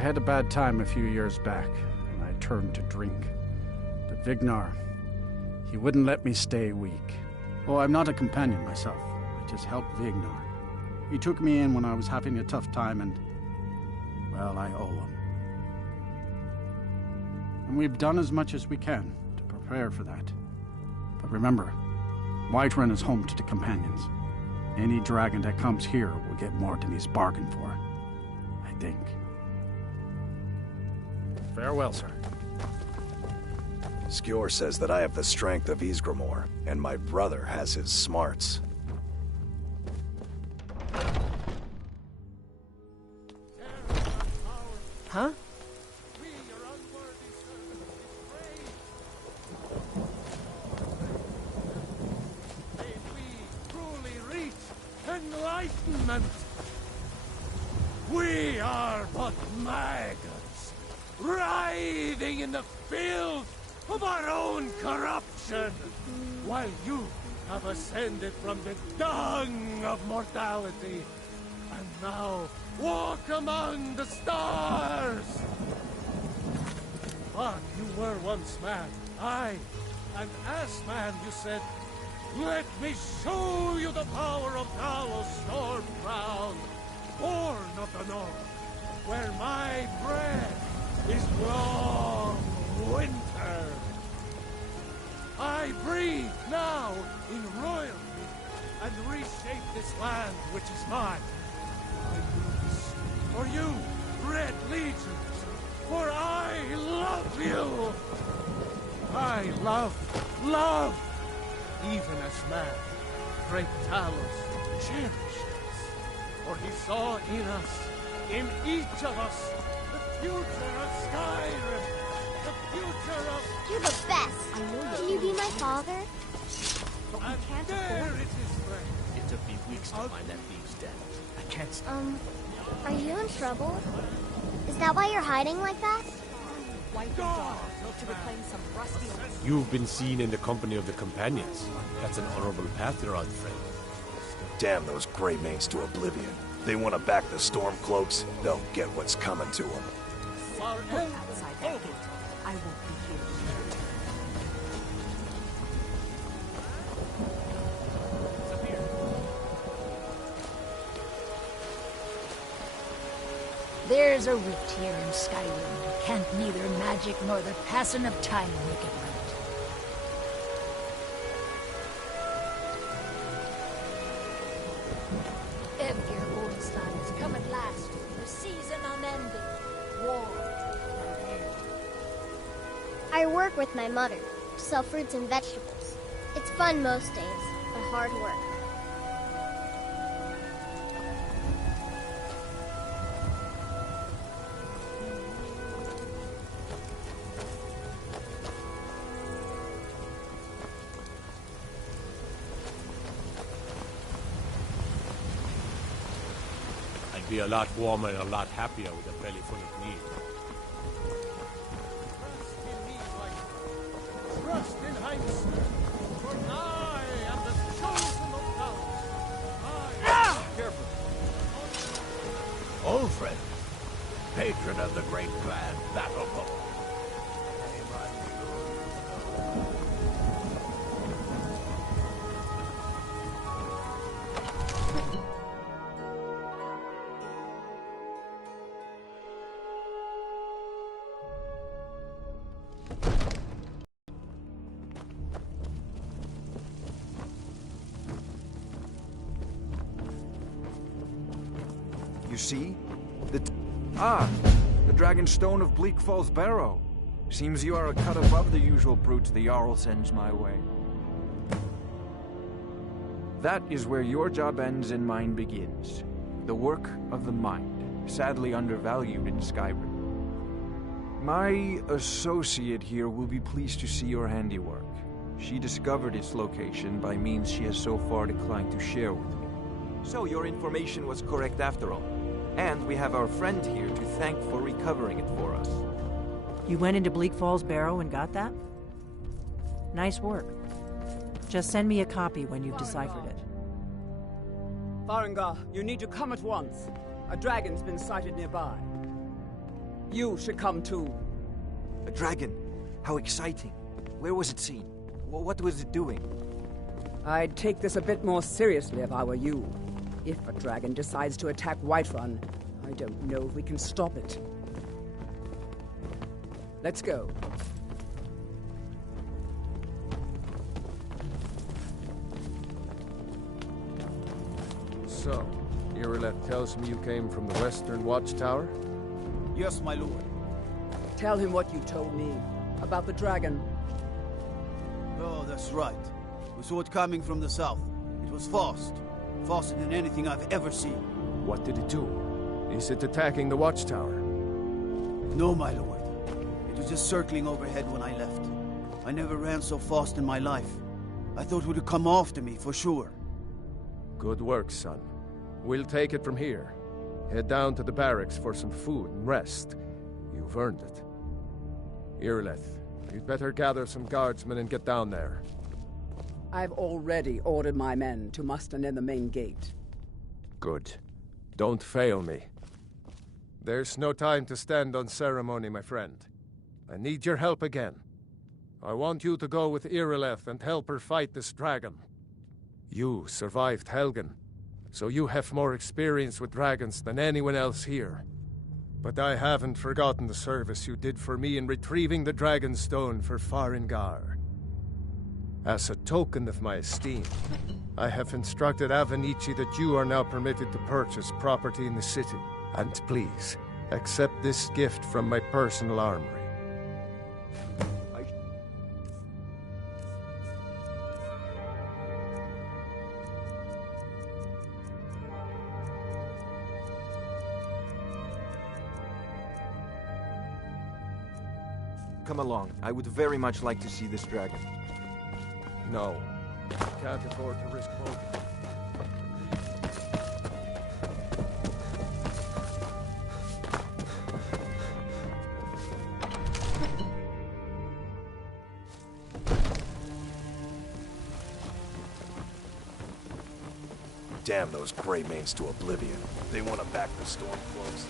had a bad time a few years back, and I turned to drink. But Vignar, he wouldn't let me stay weak. Oh, I'm not a companion myself. I just helped Vignar. He took me in when I was having a tough time, and, well, I owe him. And we've done as much as we can to prepare for that. But remember, Whiterun is home to the companions. Any dragon that comes here will get more than he's bargained for, I think. Farewell, sir. Skjor says that I have the strength of Ysgramor, and my brother has his smarts. Huh? Enlightenment! We are but maggots, writhing in the filth of our own corruption, while you have ascended from the dung of mortality, and now walk among the stars! But you were once man, aye, and as man you said, "Let me show you the power of Talos Stormcrown, born of the north, where my breath is long winter. I breathe now in royalty and reshape this land which is mine. I do this for you, Red Legions, for I love you. I love. Even as man, great Talos cherished us, for he saw in us, in each of us, the future of Skyrim, the future of... You're the best! Can you be my father? But we can't there afford it is, friend. It took me weeks to find that thief's den. I can't stop. Are you in trouble? Is that why you're hiding like that? Wipe the dog to reclaim some rusty... You've been seen in the company of the companions. That's an honorable path you're on, friend. Damn those Grey Manes to oblivion. They want to back the Stormcloaks, they'll get what's coming to them. Look outside that gate. I won't be here. There's a rift here in Skyrim. Can't neither magic nor the passing of time make it right. Edgar Oldstein has come at last. The season unending. War and air. I work with my mother to sell fruits and vegetables. It's fun most days, but hard work. Be a lot warmer and a lot happier with a belly full of meat. Trust in Heinz, for I am the chosen of Talos. Careful. Old friend, patron of the great clan Battle Bowl. You see? The Dragon Stone of Bleak Falls Barrow. Seems you are a cut above the usual brutes the Jarl sends my way. That is where your job ends and mine begins. The work of the mind, sadly undervalued in Skyrim. My associate here will be pleased to see your handiwork. She discovered its location by means she has so far declined to share with me. So your information was correct after all. And we have our friend here to thank for recovering it for us. You went into Bleak Falls Barrow and got that? Nice work. Just send me a copy when you've deciphered it. Farengar, you need to come at once. A dragon's been sighted nearby. You should come too. A dragon. How exciting. Where was it seen? What was it doing? I'd take this a bit more seriously if I were you. If a dragon decides to attack Whiterun, I don't know if we can stop it. Let's go. So, Irileth tells me you came from the Western Watchtower? Yes, my lord. Tell him what you told me about the dragon. Oh, that's right. We saw it coming from the south. It was fast. Faster than anything I've ever seen. What did it do? Is it attacking the Watchtower? No, my lord. It was just circling overhead when I left. I never ran so fast in my life. I thought it would come after me, for sure. Good work, son. We'll take it from here. Head down to the barracks for some food and rest. You've earned it. Irileth, you'd better gather some guardsmen and get down there. I've already ordered my men to muster near the main gate. Good. Don't fail me. There's no time to stand on ceremony, my friend. I need your help again. I want you to go with Irileth and help her fight this dragon. You survived Helgen, so you have more experience with dragons than anyone else here. But I haven't forgotten the service you did for me in retrieving the Dragon Stone for Farengar. As a token of my esteem, I have instructed Avenici that you are now permitted to purchase property in the city. And please, accept this gift from my personal armory. Come along. I would very much like to see this dragon. No. Can't afford to risk both. Damn those gray mains to oblivion. They want to back the Stormcloaks.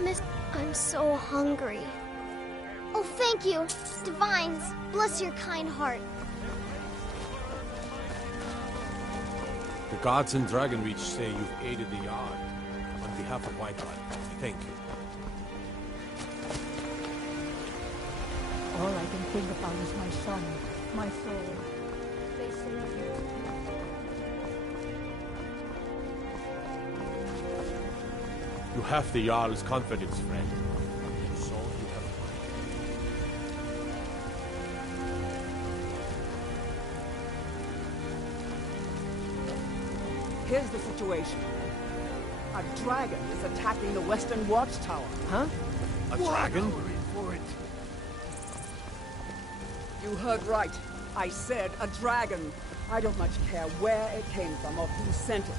Miss, I'm so hungry. Oh, thank you, Divines. Bless your kind heart. The gods in Dragonreach say you've aided the Yard. On behalf of Whiterun, thank you. All I can think about is my son, my soul. They say you. You have the Jarl's confidence, friend. So you have Here's the situation. A dragon is attacking the Western Watchtower. Huh? A dragon? You heard right. I said a dragon. I don't much care where it came from or who sent it.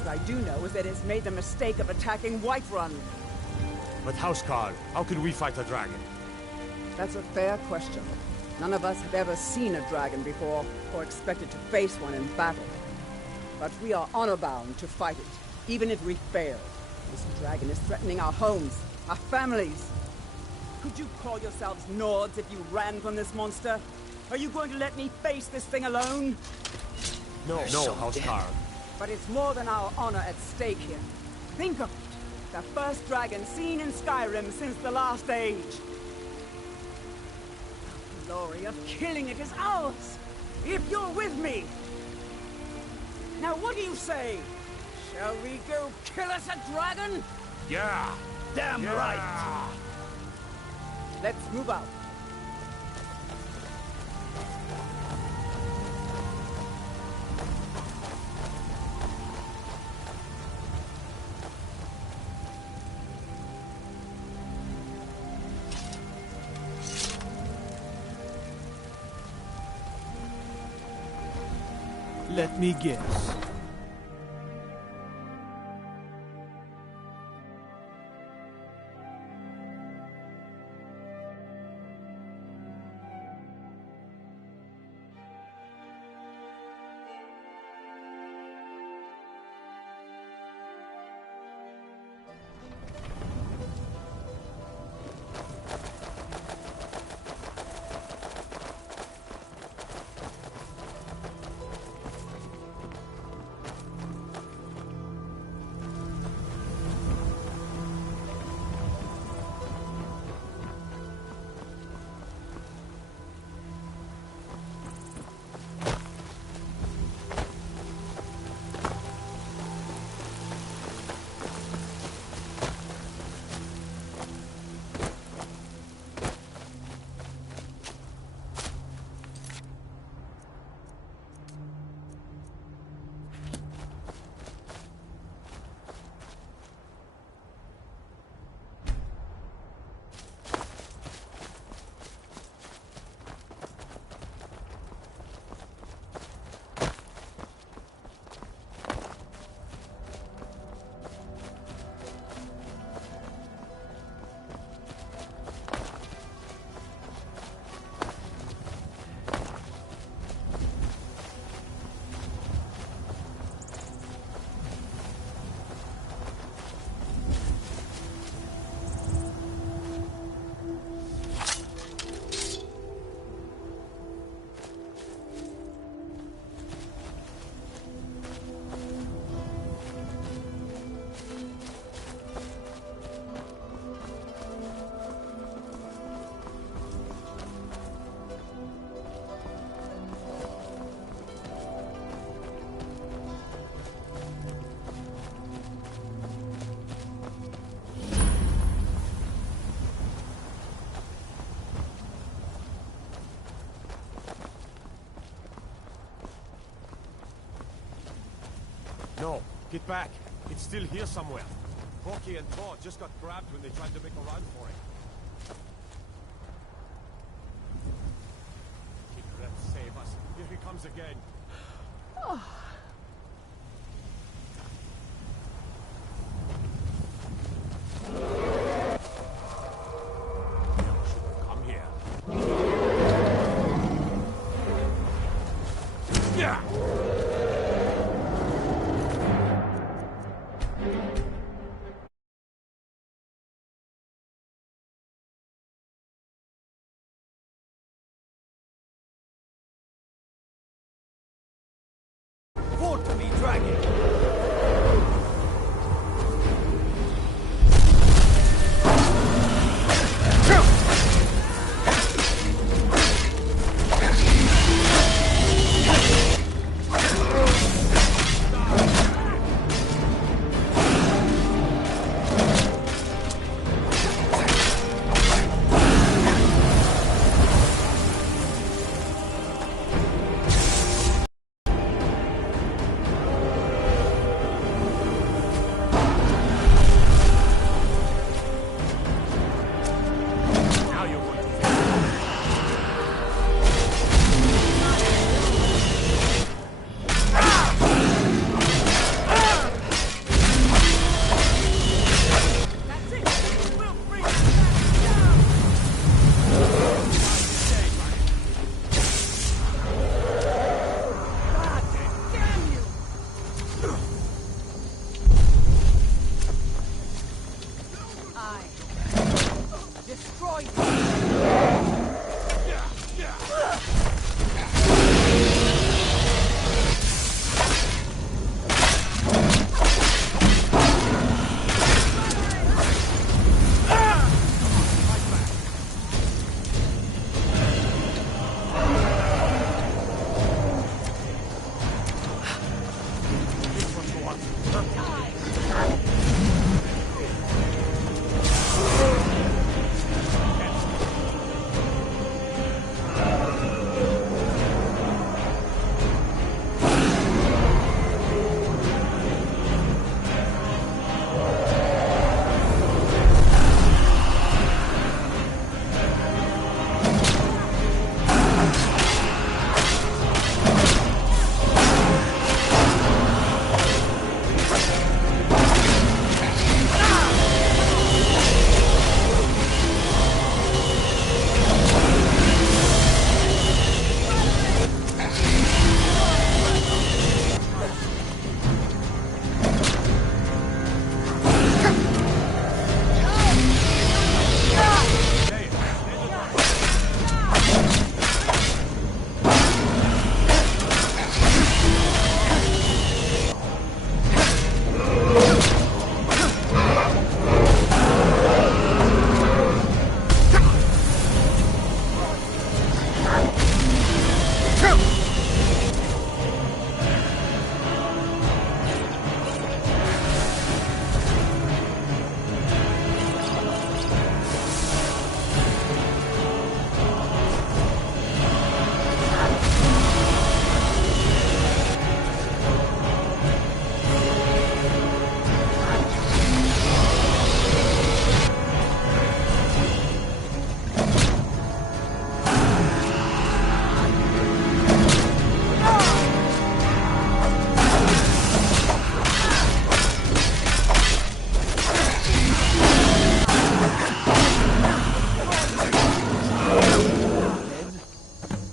What I do know is that it's made the mistake of attacking Whiterun. But Housecarl, how can we fight a dragon? That's a fair question. None of us have ever seen a dragon before, or expected to face one in battle. But we are honor-bound to fight it, even if we fail. This dragon is threatening our homes, our families. Could you call yourselves Nords if you ran from this monster? Are you going to let me face this thing alone? No, Housecarl. But it's more than our honor at stake here. Think of it. The first dragon seen in Skyrim since the last age. The glory of killing it is ours, if you're with me. Now what do you say? Shall we go kill us a dragon? Yeah! Damn right! Let's move out. Let me guess. Get back! It's still here somewhere. Corky and Thor just got grabbed when they tried to make a run for it. Kid, save us. Here he comes again. Come here. Yeah! Fall to me, dragon!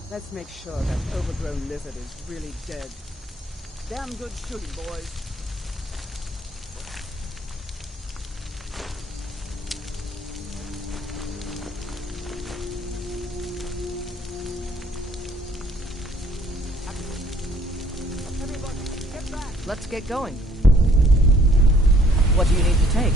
Let's make sure that overgrown lizard is really dead. Damn good shooting, boys. Everybody, get back! Let's get going. What do you need to take?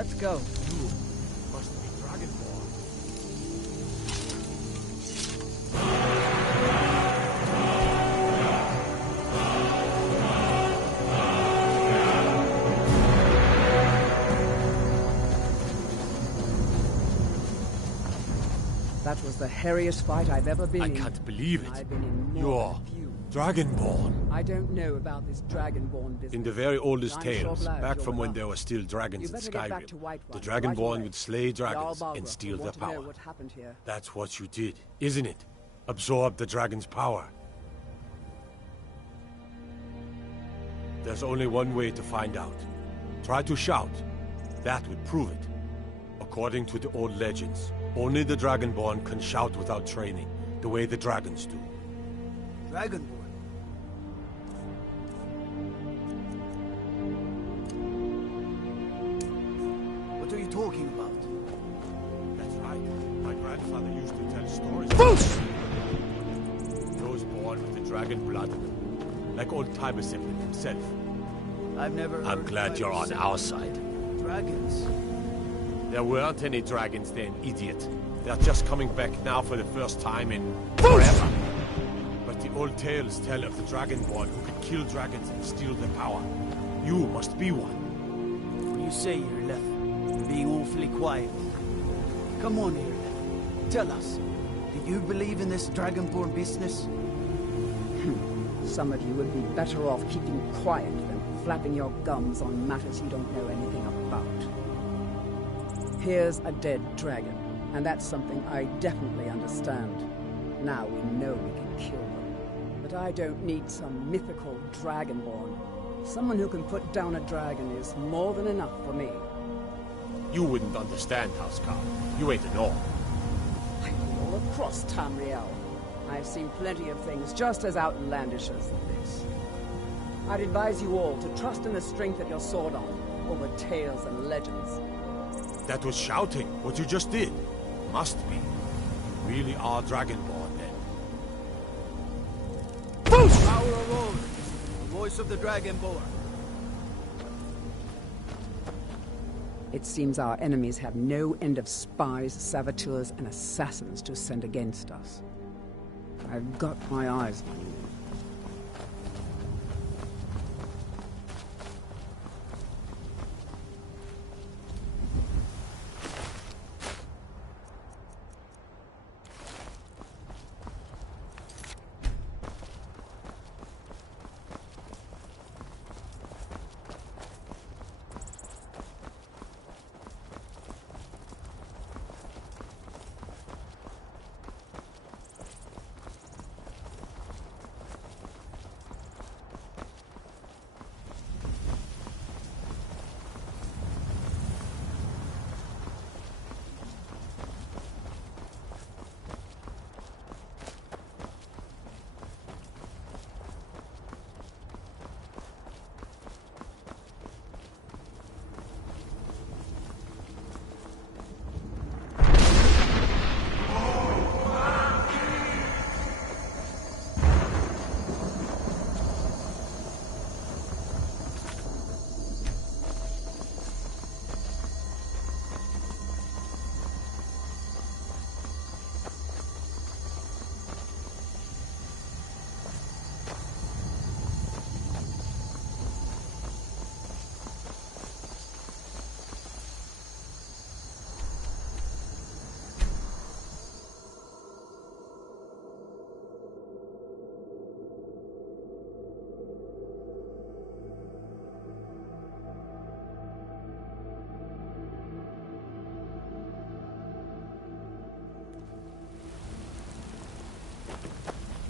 Let's go. You must be Dragonborn. That was the hairiest fight I've ever been in. I can't believe it. I've been in more You're than a few. Dragonborn. I don't know about this Dragonborn business. In the very oldest I'm sure tales, glad back you're from with when us. there were still dragons You in better get back to Skyrim, Whiterun the right Dragonborn away. would slay dragons Jarl and Balgruuf steal will their want to know power. what happened here. That's what you did, isn't it? Absorb the dragon's power. There's only one way to find out. Try to shout. That would prove it. According to the old legends, only the Dragonborn can shout without training, the way the dragons do. Dragonborn? What are you talking about? That's right. My grandfather used to tell stories. False! Those born with the dragon blood in them, like old Tiber himself. I've never I'm glad you're on our side. Dragons? There weren't any dragons then, idiot. They're just coming back now for the first time in forever. But the old tales tell of the Dragonborn who could kill dragons and steal their power. You must be one. What do you say, Irileth? You're being awfully quiet. Come on, Irileth. Tell us. Do you believe in this Dragonborn business? Some of you would be better off keeping quiet than flapping your gums on matters you don't know anything about. Here's a dead dragon, and that's something I definitely understand. Now we know we can kill them. But I don't need some mythical Dragonborn. Someone who can put down a dragon is more than enough for me. You wouldn't understand, Housecarl. You ain't a Norn. I've been all across Tamriel. I've seen plenty of things just as outlandish as this. I'd advise you all to trust in the strength of your sword arm over tales and legends. That was shouting, what you just did. Must be. You really are Dragonborn, then. Power of old. The voice of the Dragonborn. It seems our enemies have no end of spies, saboteurs, and assassins to send against us. I've got my eyes on you.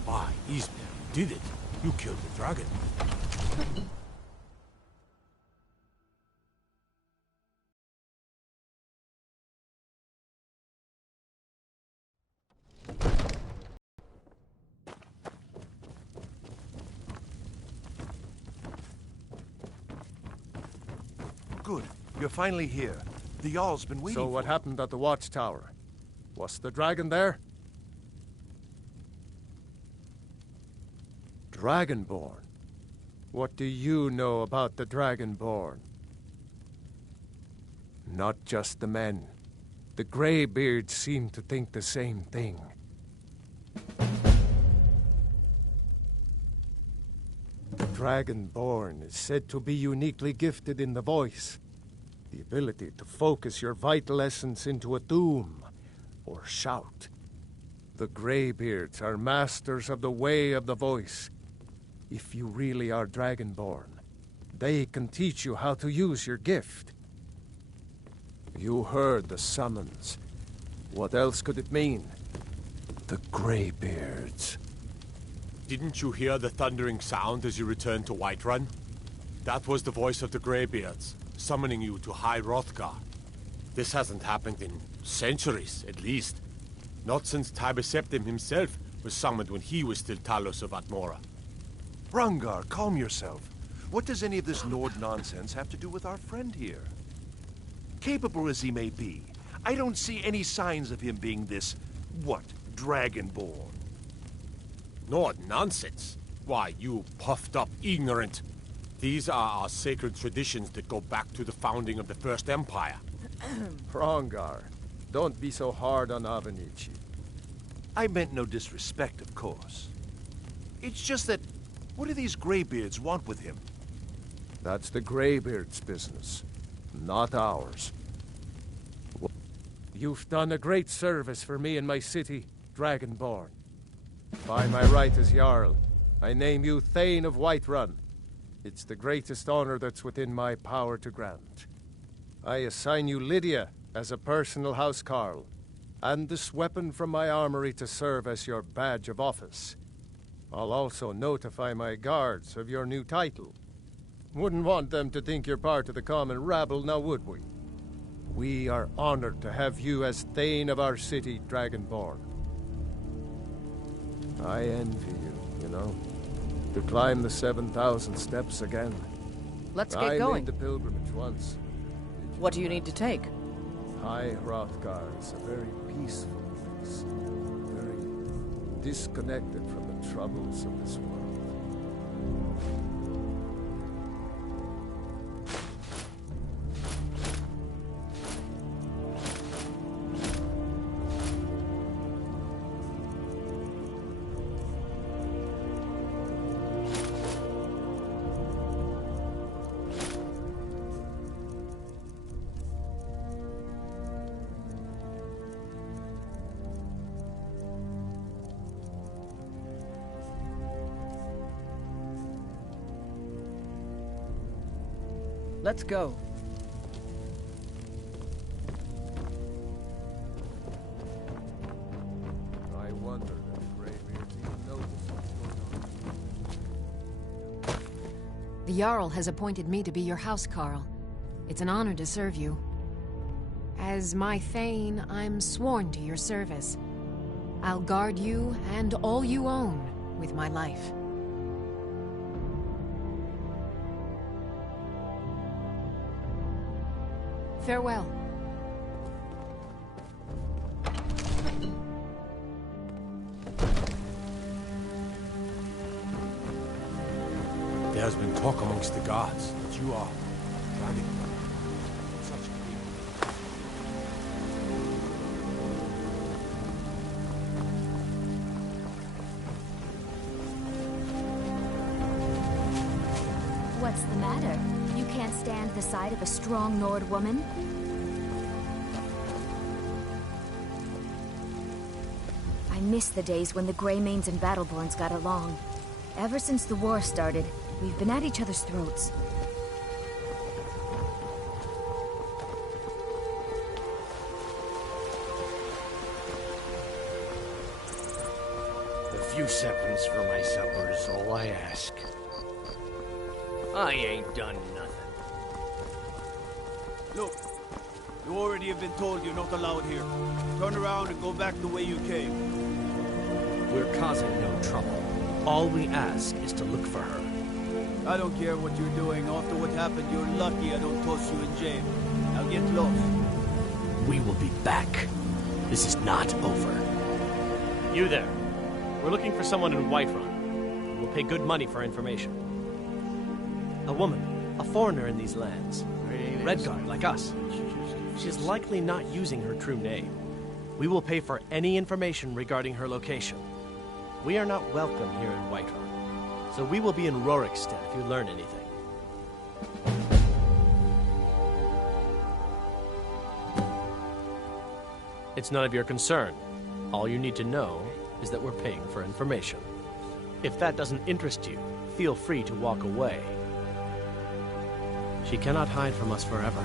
Why, Isbel, you did it. You killed the dragon. Good. You're finally here. The Jarl's been waiting So what happened at the watchtower? Was the dragon there? Dragonborn? What do you know about the Dragonborn? Not just the men. The Greybeards seem to think the same thing. The Dragonborn is said to be uniquely gifted in the voice. The ability to focus your vital essence into a doom or shout. The Greybeards are masters of the way of the voice. If you really are Dragonborn, they can teach you how to use your gift. You heard the summons. What else could it mean? The Greybeards. Didn't you hear the thundering sound as you returned to Whiterun? That was the voice of the Greybeards, summoning you to High Hrothgar. This hasn't happened in centuries, at least. Not since Tiber Septim himself was summoned when he was still Talos of Atmora. Hrongar, calm yourself. What does any of this Nord nonsense have to do with our friend here? Capable as he may be, I don't see any signs of him being this, Dragonborn. Nord nonsense? Why, you puffed up ignorant. These are our sacred traditions that go back to the founding of the First Empire. Hrongar, don't be so hard on Avenici. I meant no disrespect, of course. It's just that, what do these Greybeards want with him? That's the Greybeards' business, not ours. You've done a great service for me and my city, Dragonborn. By my right as Jarl, I name you Thane of Whiterun. It's the greatest honor that's within my power to grant. I assign you Lydia as a personal housecarl, and this weapon from my armory to serve as your badge of office. I'll also notify my guards of your new title. Wouldn't want them to think you're part of the common rabble, now would we? We are honored to have you as Thane of our city, Dragonborn. I envy you, to climb the 7,000 steps again. Let's get going. I made the pilgrimage once. What do you need to take? High Hrothgar is a very peaceful place. Very disconnected from the troubles of this world. Let's go. I wonder if Greybeards even notice what's going on. The Jarl has appointed me to be your housecarl. It's an honor to serve you. As my Thane, I'm sworn to your service. I'll guard you and all you own with my life. Farewell. There has been talk amongst the guards that you are dragon. Such a What's the matter? You can't stand the sight of a strong Nord woman? I miss the days when the Greymanes and Battleborns got along. Ever since the war started, we've been at each other's throats. A few seconds for my supper is all I ask. I ain't done nothing. Look, you already have been told you're not allowed here. Turn around and go back the way you came. We're causing no trouble. All we ask is to look for her. I don't care what you're doing. After what happened, you're lucky I don't toss you in jail. Now get lost. We will be back. This is not over. You there. We're looking for someone in Whiterun. We'll pay good money for information. A woman. A foreigner in these lands. Redguard, like us. She's likely not using her true name. We will pay for any information regarding her location. We are not welcome here in Whiterun, so we will be in Rorikstead if you learn anything. It's none of your concern. All you need to know is that we're paying for information. If that doesn't interest you, feel free to walk away. She cannot hide from us forever.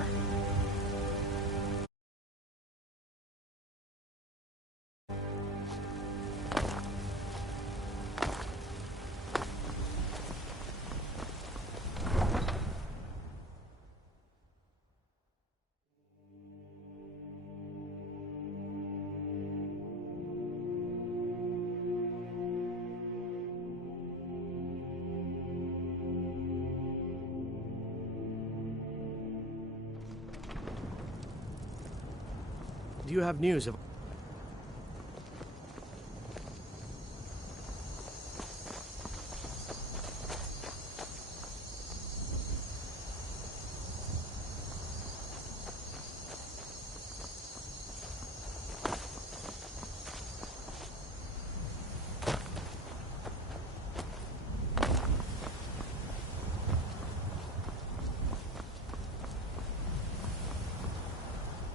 Do you have news of...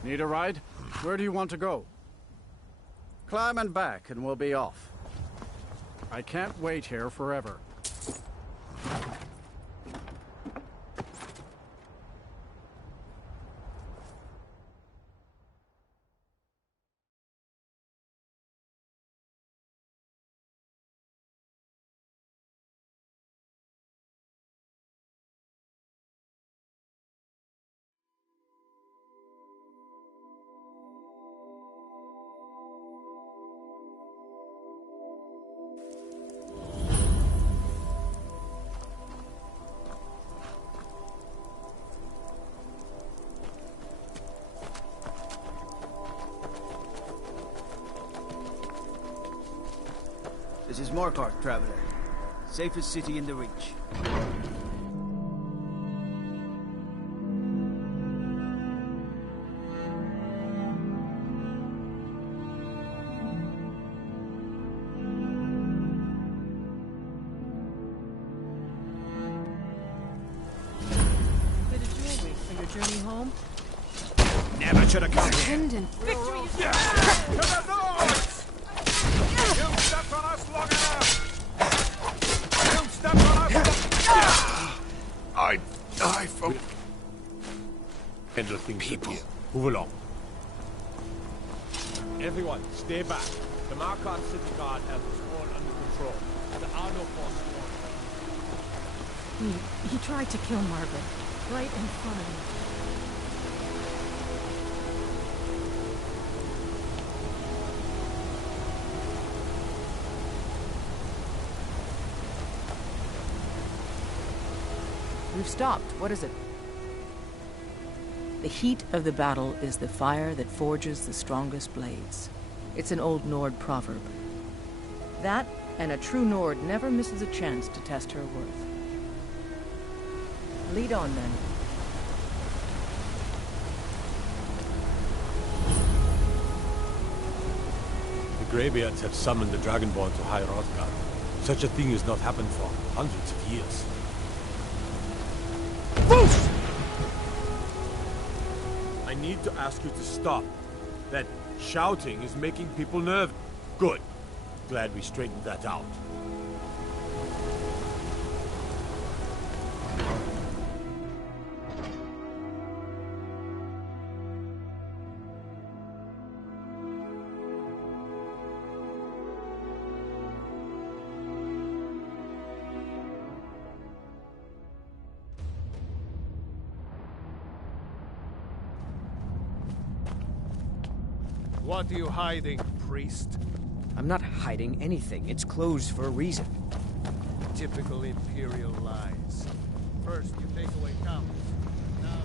Need a ride? Where do you want to go? Climb and back, and we'll be off. I can't wait here forever. This is Markarth, traveler. Safest city in the Reach. Bit of jewelry for your journey home. Never should have come here. Pendant. Victory is To the north! You stepped on us long enough! You stepped on us! I die from... Handle things people. Move along. Everyone, stay back. The Markarth City Guard has us all under control. There are no forces. He tried to kill Margaret, right in front of me. We've stopped. What is it? The heat of the battle is the fire that forges the strongest blades. It's an old Nord proverb. That, and a true Nord never misses a chance to test her worth. Lead on, then. The Greybeards have summoned the Dragonborn to High Hrothgar. Such a thing has not happened for hundreds of years. Boost! I need to ask you to stop. That shouting is making people nervous. Good. Glad we straightened that out. What are you hiding, priest? I'm not hiding anything. It's closed for a reason. Typical Imperial lies. First, you take away cows. Now...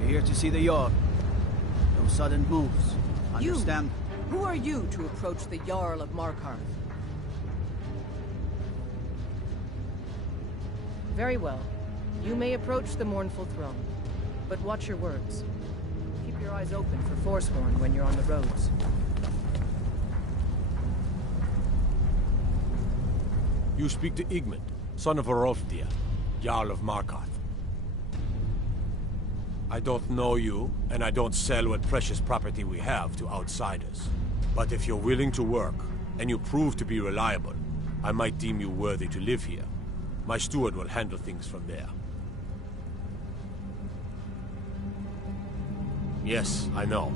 You're here to see the Jarl. No sudden moves. Understand? Who are you to approach the Jarl of Markarth? Very well. You may approach the mournful throne, but watch your words. Keep your eyes open for Forsworn when you're on the roads. You speak to Igmund, son of Orolfdir, Jarl of Markarth. I don't know you, and I don't sell what precious property we have to outsiders. But if you're willing to work, and you prove to be reliable, I might deem you worthy to live here. My steward will handle things from there. Yes, I know.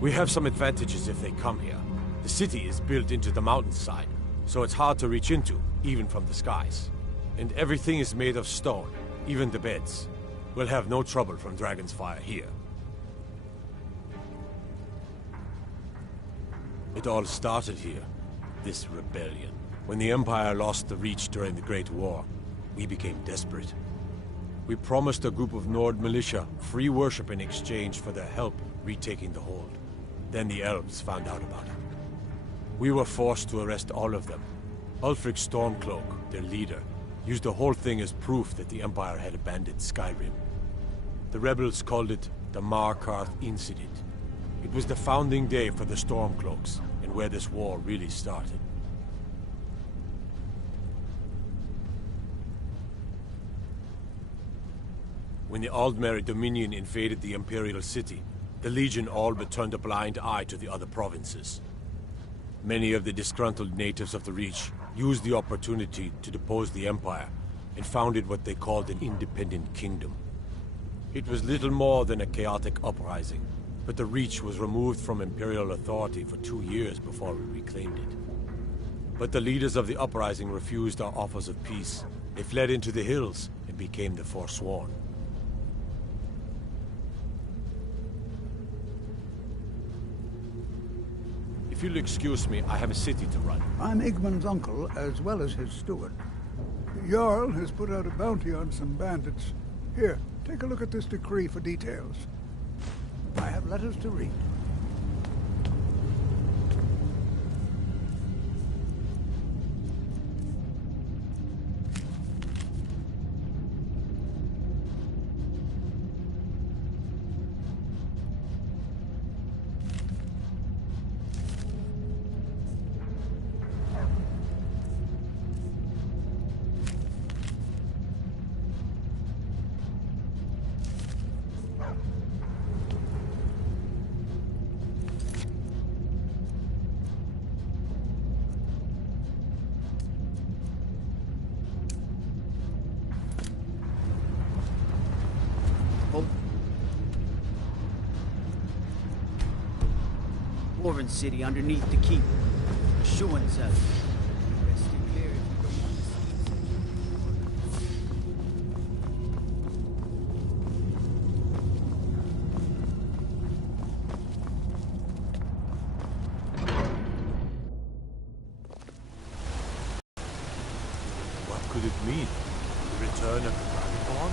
We have some advantages if they come here. The city is built into the mountainside, so it's hard to reach into, even from the skies. And everything is made of stone, even the beds. We'll have no trouble from Dragon's Fire here. It all started here, this rebellion. When the Empire lost the Reach during the Great War, we became desperate. We promised a group of Nord militia free worship in exchange for their help retaking the hold. Then the elves found out about it. We were forced to arrest all of them. Ulfric Stormcloak, their leader, used the whole thing as proof that the Empire had abandoned Skyrim. The rebels called it the Markarth Incident. It was the founding day for the Stormcloaks, and where this war really started. When the Aldmeri Dominion invaded the Imperial City, the Legion all but turned a blind eye to the other provinces. Many of the disgruntled natives of the Reach used the opportunity to depose the Empire and founded what they called an independent kingdom. It was little more than a chaotic uprising, but the Reach was removed from Imperial authority for 2 years before we reclaimed it. But the leaders of the uprising refused our offers of peace. They fled into the hills and became the Forsworn. If you'll excuse me, I have a city to run. I'm Igmund's uncle, as well as his steward. The Jarl has put out a bounty on some bandits. Here, take a look at this decree for details. I have letters to read. Dwarven city underneath the keep. Shuan's out. What could it mean? The return of the Dragonborn?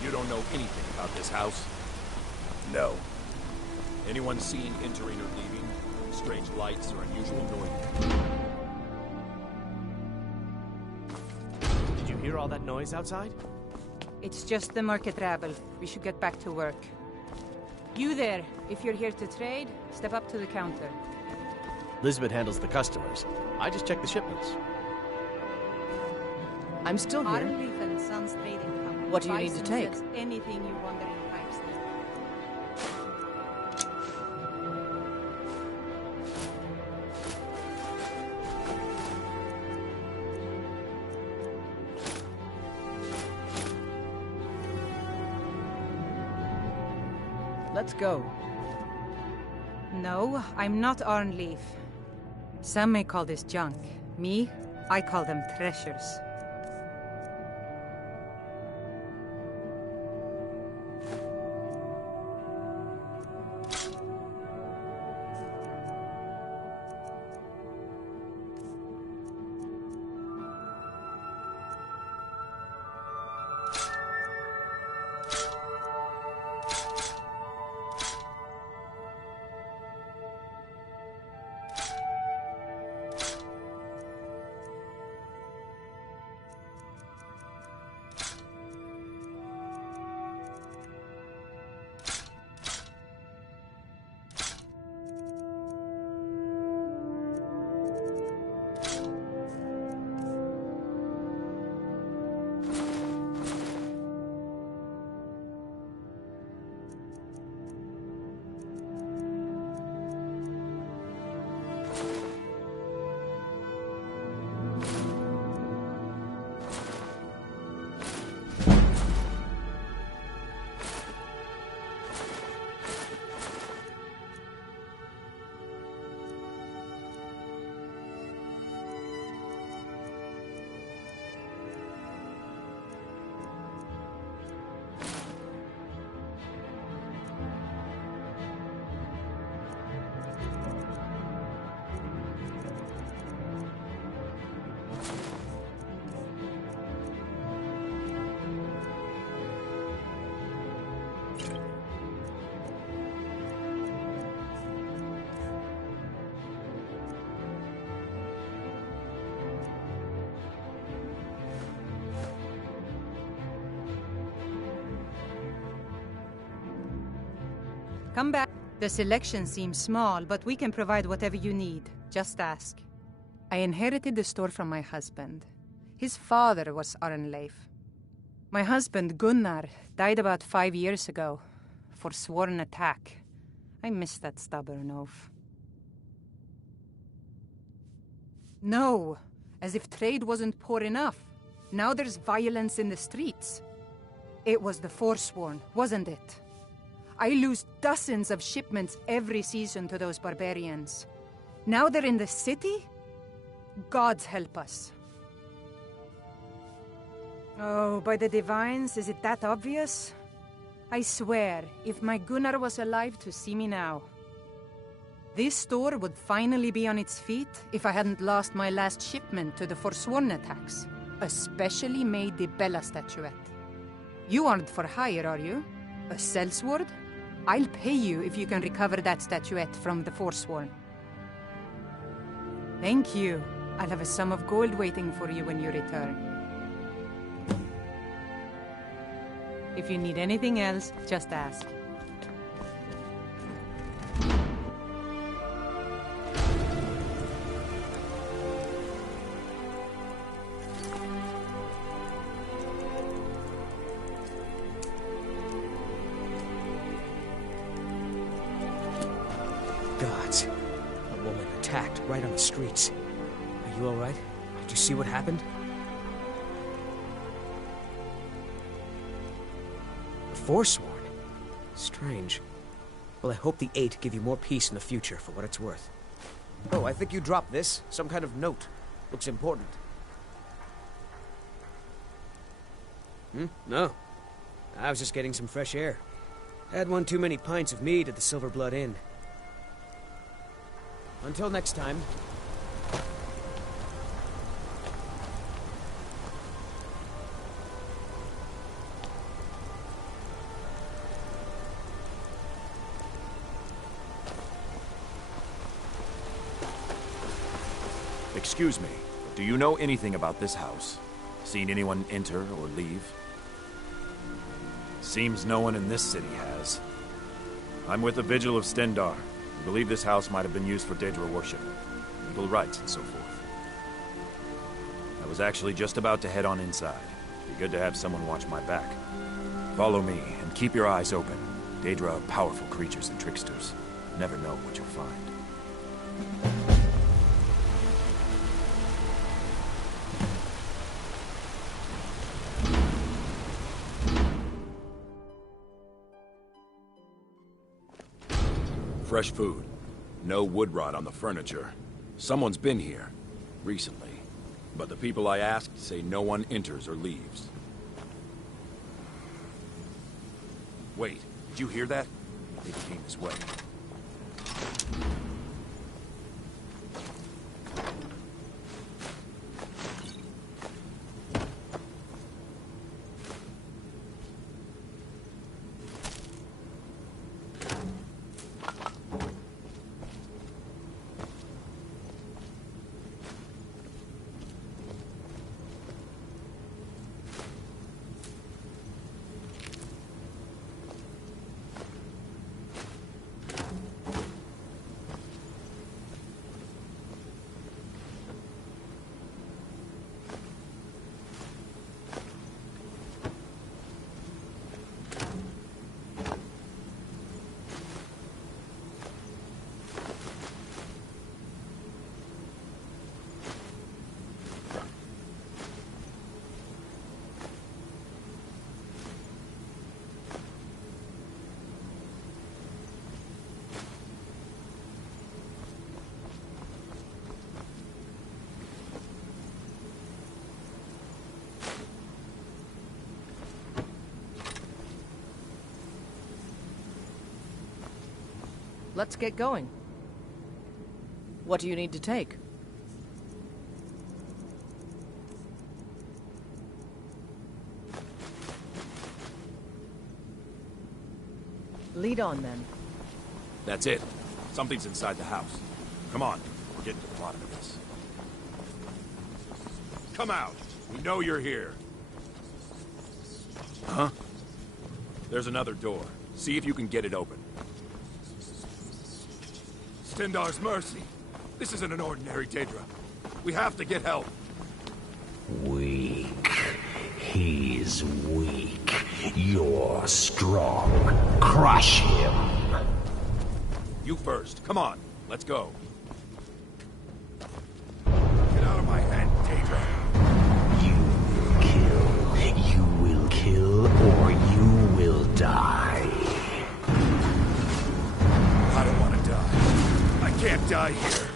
You don't know anything about this house? No. Anyone seen entering or leaving? Strange lights or unusual noise? Did you hear all that noise outside? It's just the market rabble. We should get back to work. You there, if you're here to trade, step up to the counter. Lisbeth handles the customers. I just check the shipments. I'm still here. Armleaf and Sons Trading Company. What do you need to Buys take? and sells anything you wonder in pipes. Let's go. No, I'm not Arnleaf. Some may call this junk. Me, I call them treasures. Come back. The selection seems small, but we can provide whatever you need. Just ask. I inherited the store from my husband. His father was Arnleif. My husband, Gunnar, died about 5 years ago. Forsworn attack. I miss that stubborn oaf. No, as if trade wasn't poor enough. Now there's violence in the streets. It was the Forsworn, wasn't it? I lose dozens of shipments every season to those barbarians. Now they're in the city? Gods help us. Oh, by the divines, is it that obvious? I swear, if my Gunnar was alive to see me now. This store would finally be on its feet if I hadn't lost my last shipment to the Forsworn attacks. A specially made Dibella statuette. You aren't for hire, are you? A sellsword? I'll pay you if you can recover that statuette from the Forsworn. Thank you. I'll have a sum of gold waiting for you when you return. If you need anything else, just ask. Gods. A woman attacked right on the streets. Are you all right? Did you see what happened? Forsworn? Strange. Well, I hope the Eight give you more peace in the future, for what it's worth. Oh, I think you dropped this. Some kind of note. Looks important. No. I was just getting some fresh air. Had one too many pints of mead at the Silver Blood Inn. Until next time. Excuse me, do you know anything about this house? Seen anyone enter or leave? Seems no one in this city has. I'm with the Vigil of Stendar. We believe this house might have been used for Daedra worship, legal rites and so forth. I was actually just about to head on inside. Be good to have someone watch my back. Follow me and keep your eyes open. Daedra are powerful creatures and tricksters. Never know what you'll find. Fresh food. No wood rot on the furniture. Someone's been here. Recently. But the people I asked say no one enters or leaves. Wait, did you hear that? I think it came this way. Let's get going. What do you need to take? Lead on, then. That's it. Something's inside the house. Come on, we're getting to the bottom of this. Come out! We know you're here. Huh? There's another door. See if you can get it open. Stendar's mercy. This isn't an ordinary Daedra. We have to get help. Weak. He's weak. You're strong. Crush him. You first. Come on. Let's go. Get out of my hand, Daedra. You will kill or you will die. I don't want to die. I can't die here.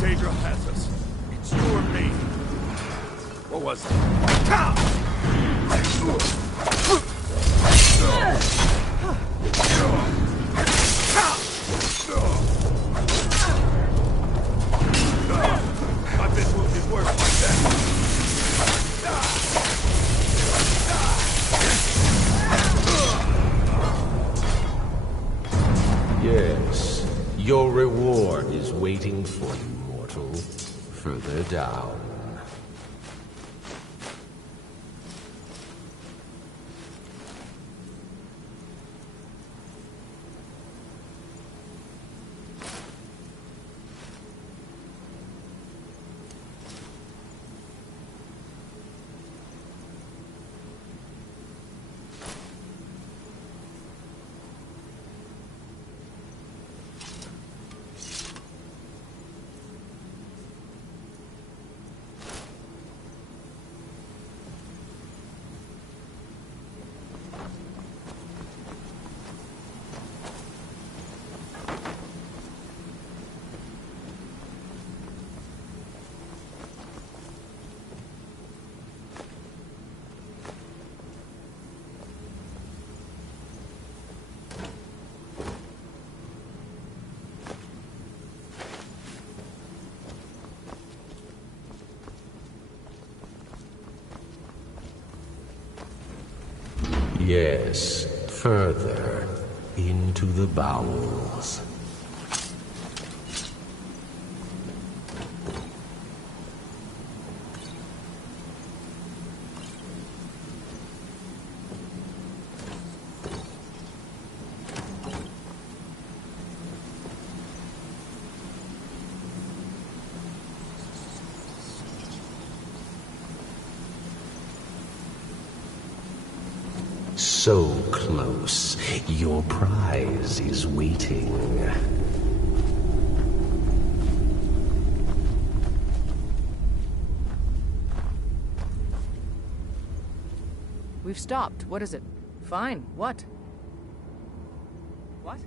Daedra has us. It's you or me. What was that? I've been wounded worse like that. Yes, your reward is waiting for you, mortal. Further down. Yes, further into the bowels. So close. Your prize is waiting. We've stopped. What is it? Fine. What? What?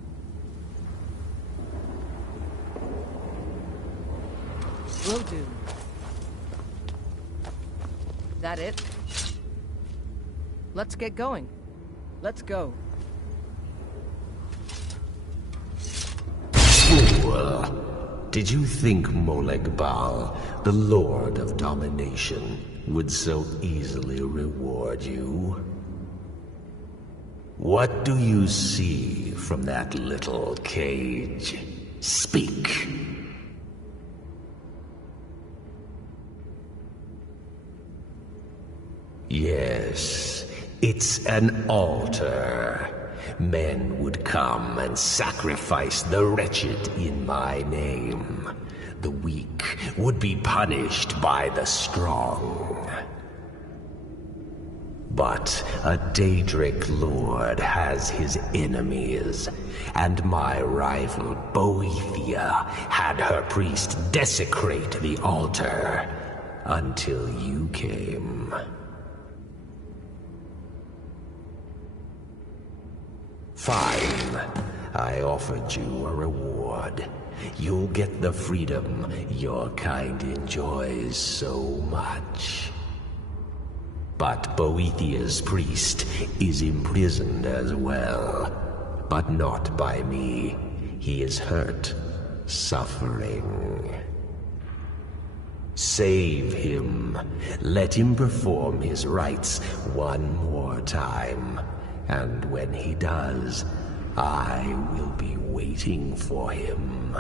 Will do. That it? Let's get going. Let's go. Fool! Did you think Moleg Bal, the Lord of Domination, would so easily reward you? What do you see from that little cage? Speak! Yes, it's an altar. Men would come and sacrifice the wretched in my name. The weak would be punished by the strong. But a Daedric lord has his enemies, and my rival Boethia had her priest desecrate the altar until you came. Fine. I offered you a reward. You'll get the freedom your kind enjoys so much. But Boethia's priest is imprisoned as well. But not by me. He is hurt, suffering. Save him. Let him perform his rites one more time. And when he does, I will be waiting for him.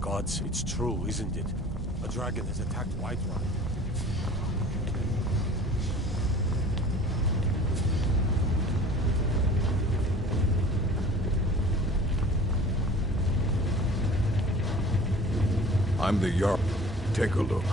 gods, it's true, isn't it? A dragon has attacked Whiterun. I'm the Jarl. Take a look.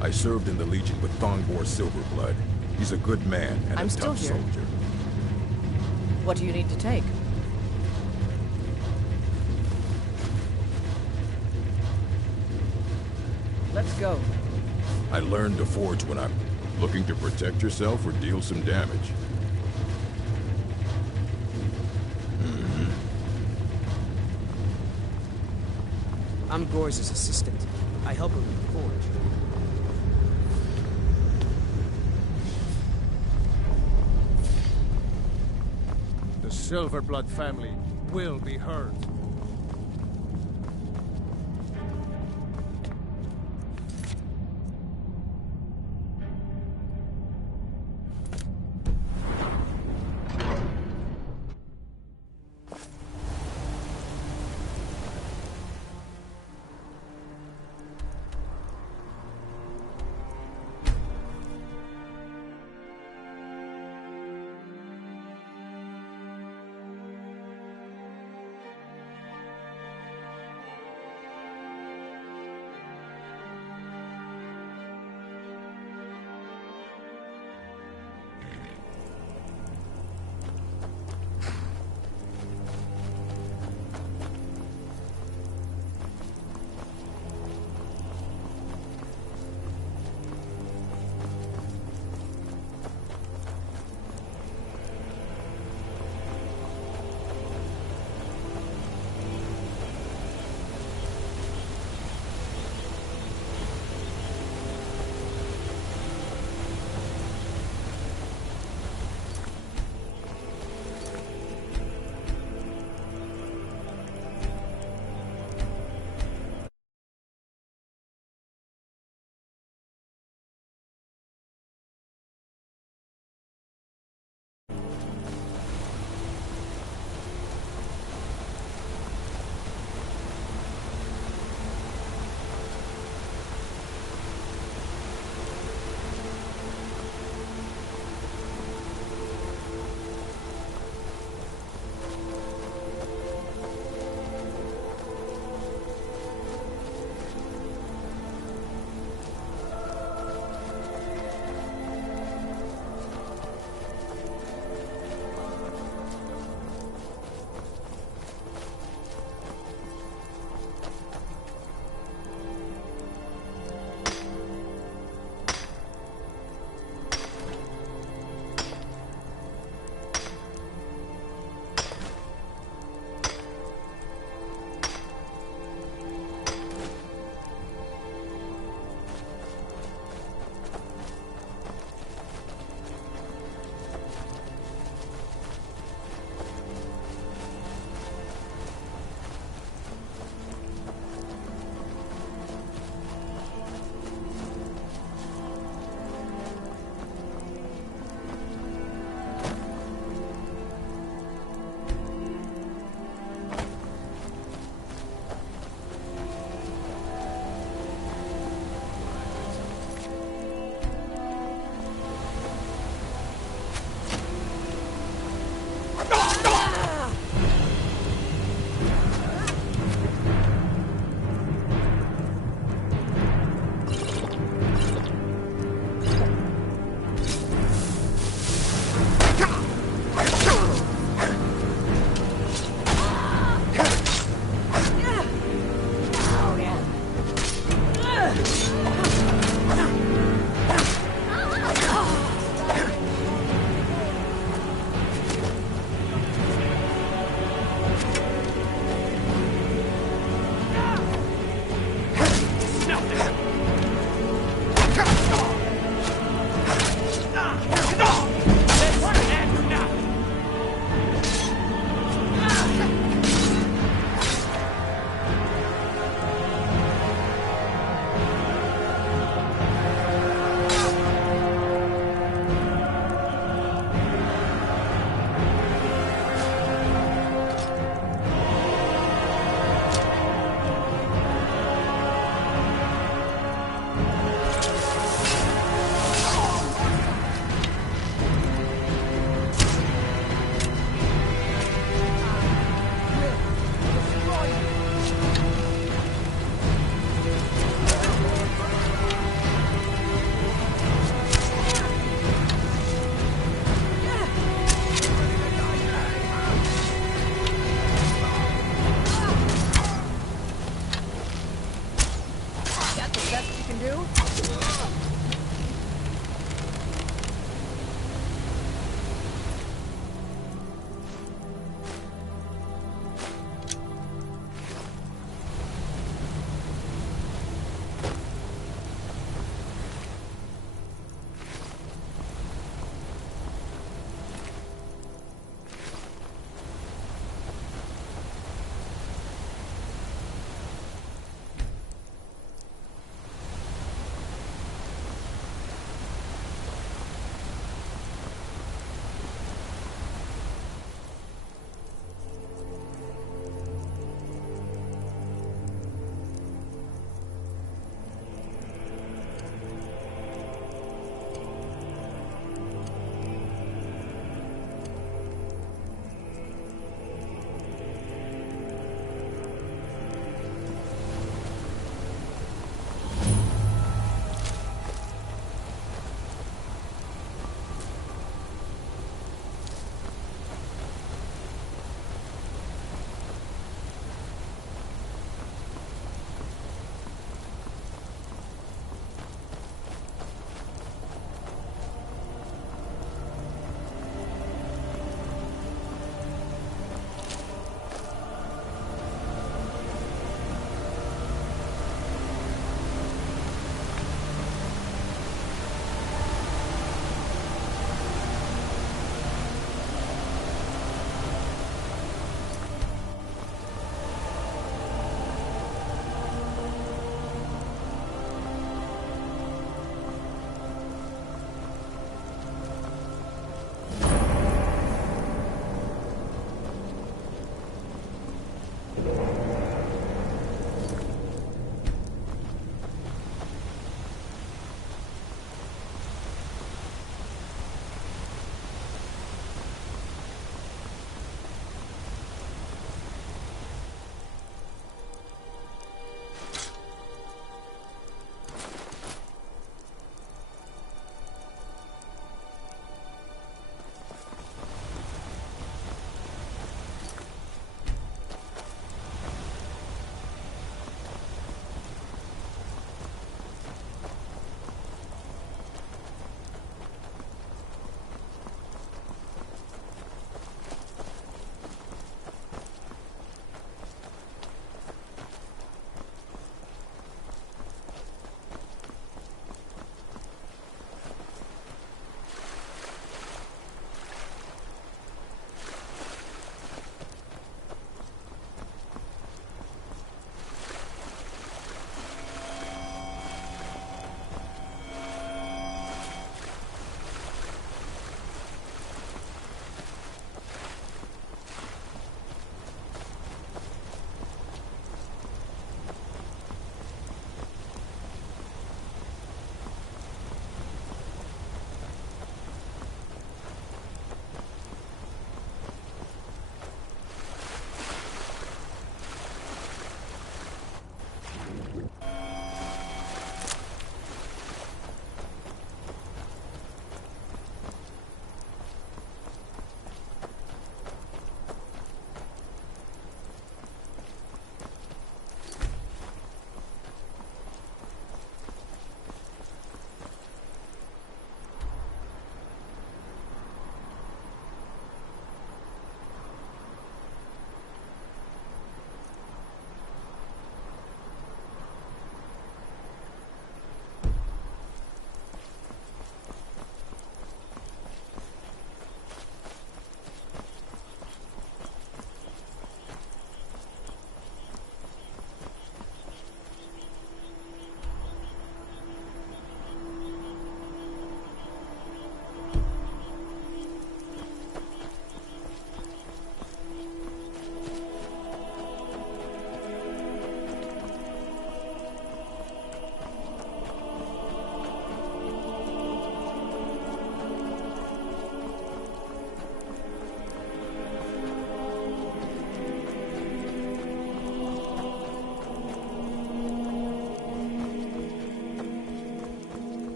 I served in the Legion with Thongbor Silverblood. He's a good man and I'm a still tough here. soldier. What do you need to take? Let's go. I learned to forge when I'm looking to protect yourself or deal some damage. I'm Gore's assistant. I help him with the forge. The Silverblood family will be heard.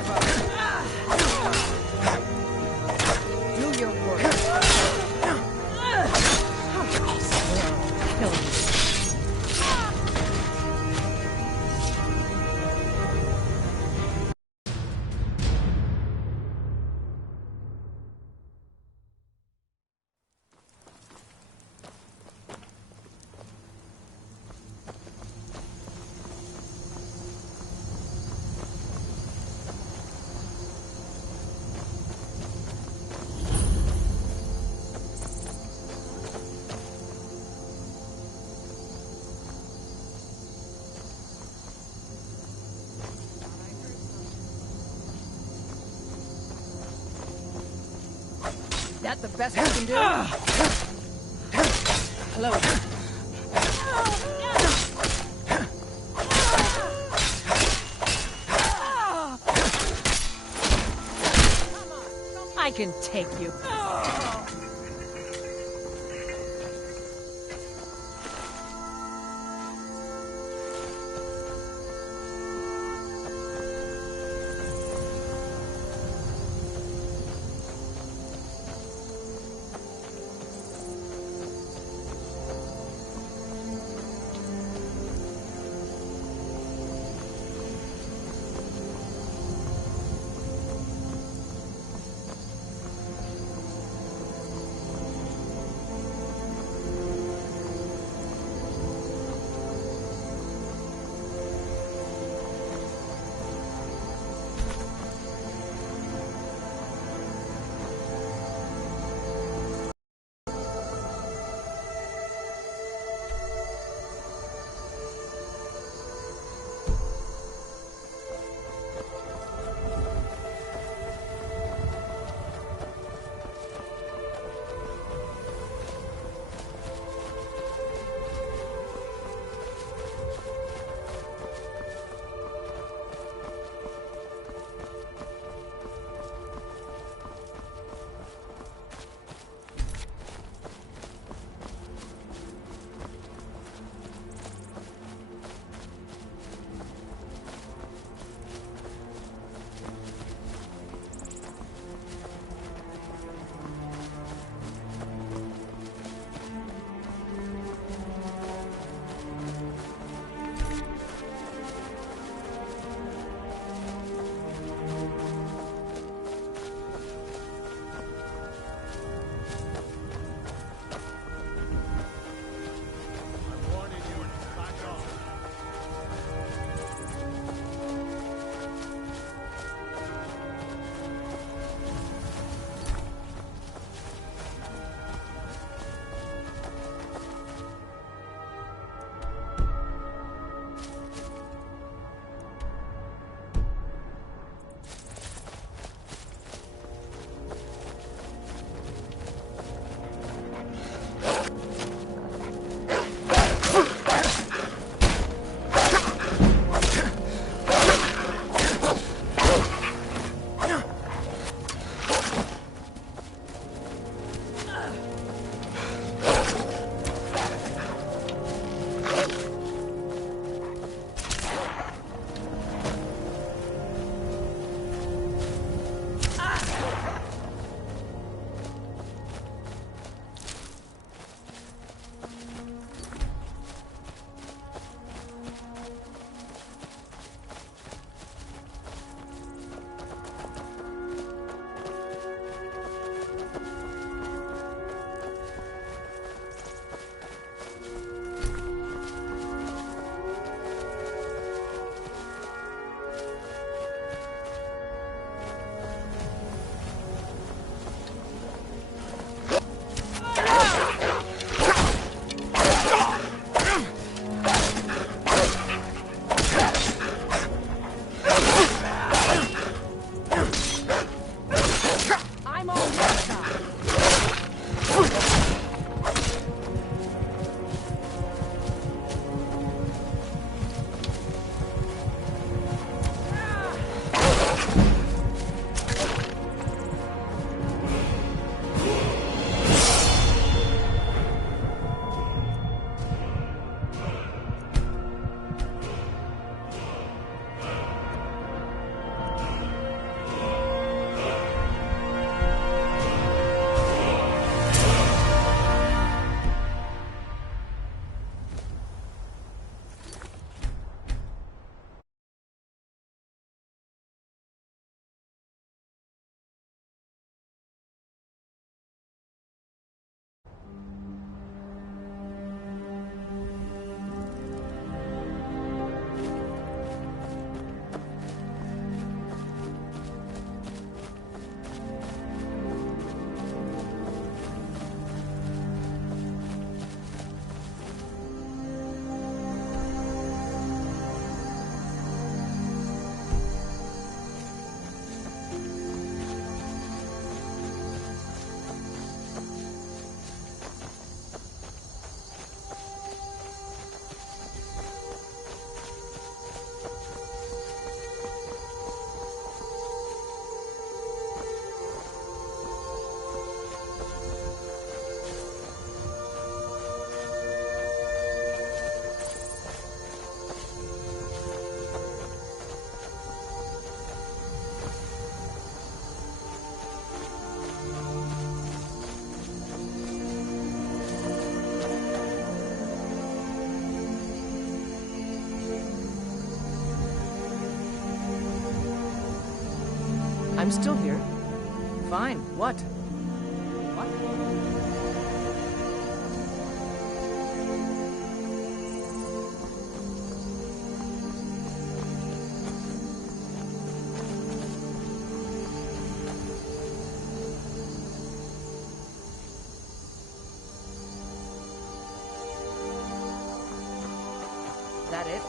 Do your work. Kill me. That the best we can do? Hello. I can take you. I'm still here. Fine. What? What? That it?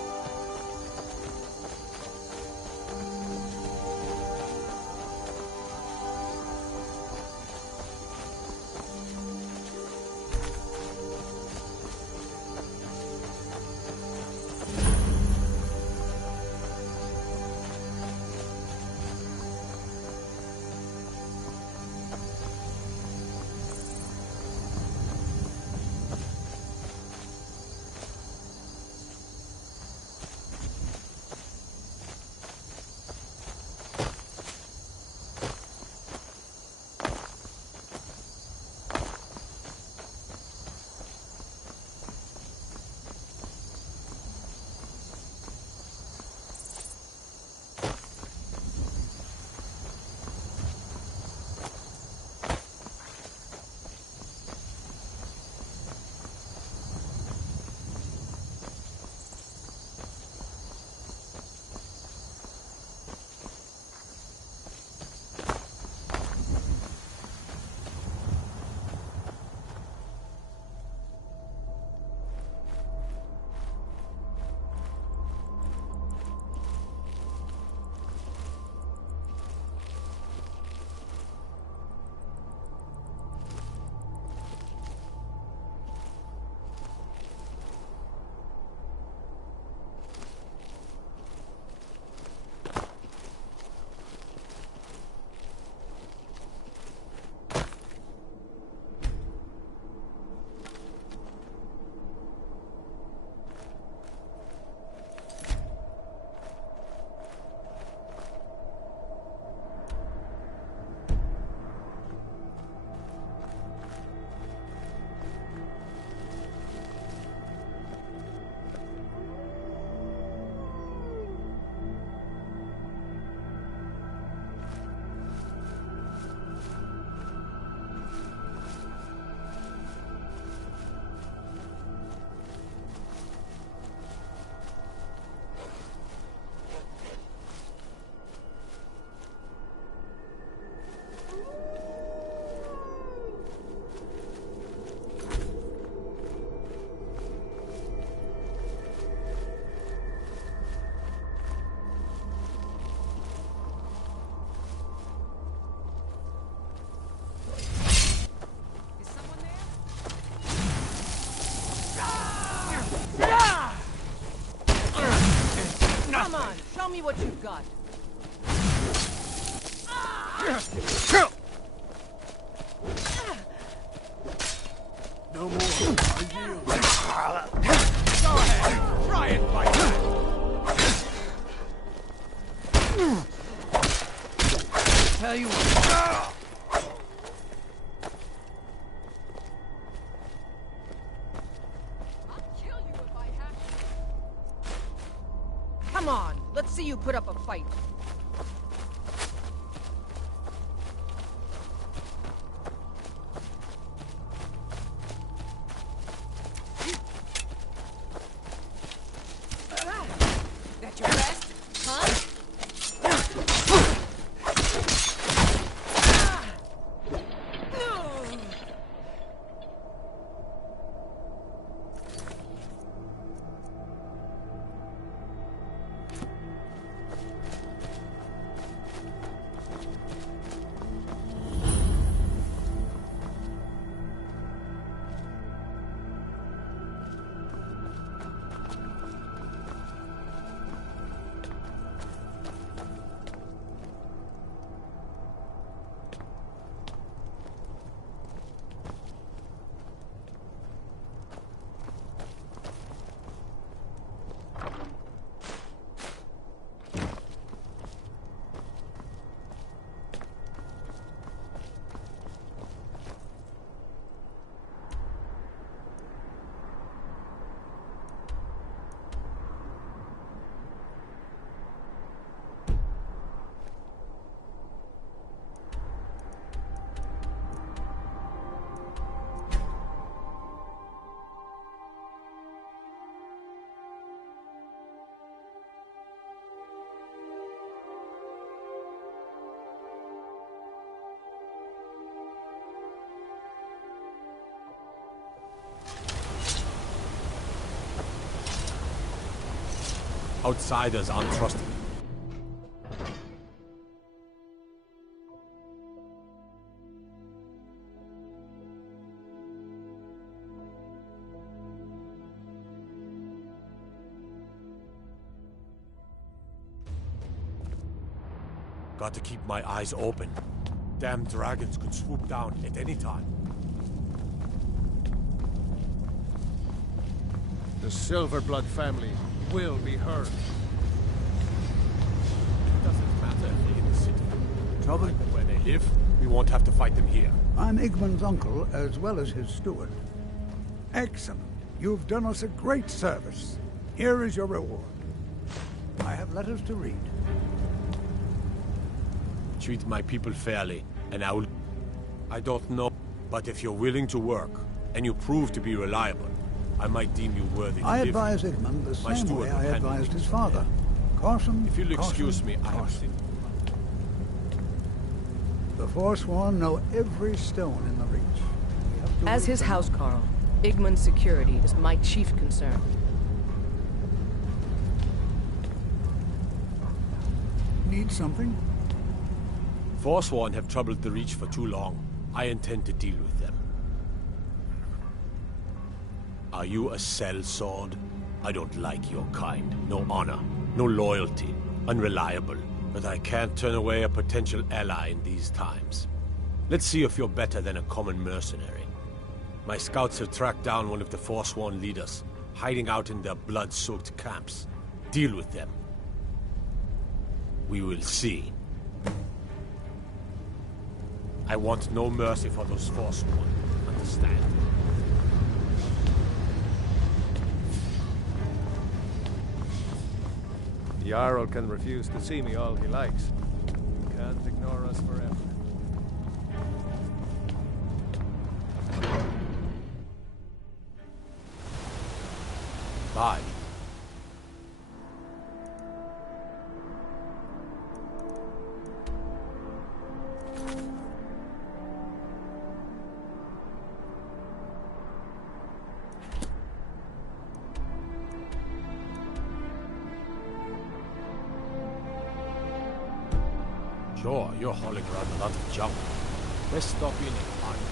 Come on, show me what you've got. No more. I yield. Go ahead. Try it like that. Tell you what. Come on, let's see you put up a fight. That your best, huh? Outsiders aren't trusted. Got to keep my eyes open. Damn dragons could swoop down at any time. The Silverblood family will be heard. It doesn't matter if they're in the city. Trouble? Where they live, we won't have to fight them here. I'm Igmund's uncle, as well as his steward. Excellent. You've done us a great service. Here is your reward. I have letters to read. Treat my people fairly, and I don't know, but if you're willing to work, and you prove to be reliable, I might deem you worthy to I live advise here. Igmund the My same steward way will I handle advised it. his father. Caution, If you'll caution, excuse me, I have caution. seen... The Forsworn know every stone in the Reach. We have to As wait his them. housecarl, Igmund's security is my chief concern. Need something? Forsworn have troubled the Reach for too long. I intend to deal with them. Are you a sellsword? I don't like your kind. No honor, no loyalty, unreliable. But I can't turn away a potential ally in these times. Let's see if you're better than a common mercenary. My scouts have tracked down one of the Forsworn leaders, hiding out in their blood-soaked camps. Deal with them. We will see. I want no mercy for those Forsworn. Understand? The Jarl can refuse to see me all he likes. He can't ignore us forever. Bye. Sure, you're hauling around a lot of junk. Let's stop in and argue.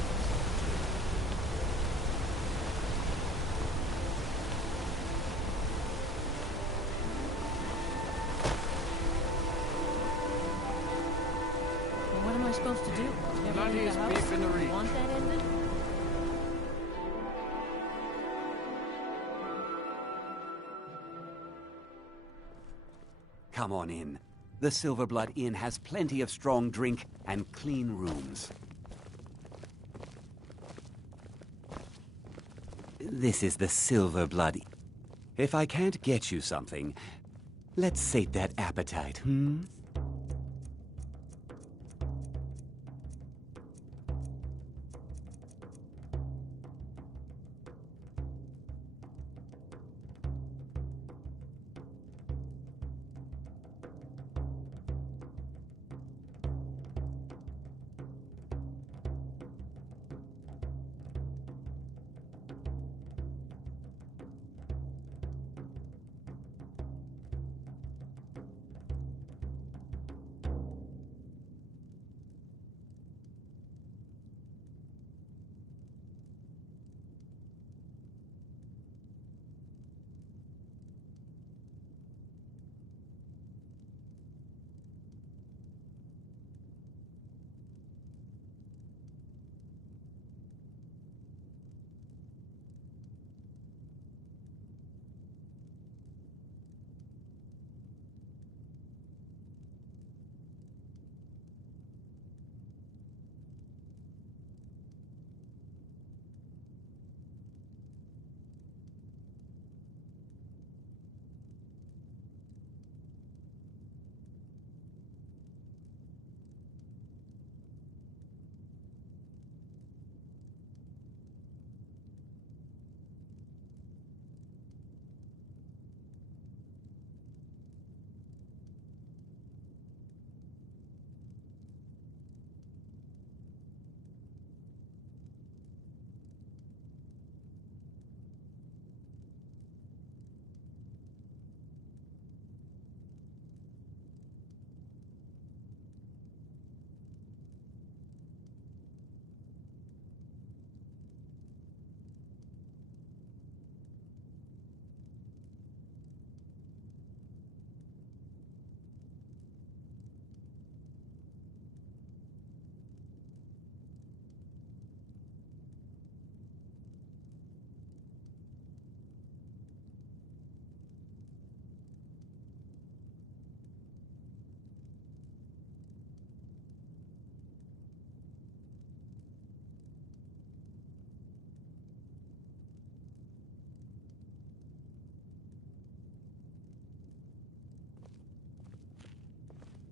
Well, what am I supposed to do? Never Bloody leave is the house? beef in the Reach. Want that ended? Come on in. The Silverblood Inn has plenty of strong drink and clean rooms. This is the Silverblood. If I can't get you something, let's sate that appetite, hmm?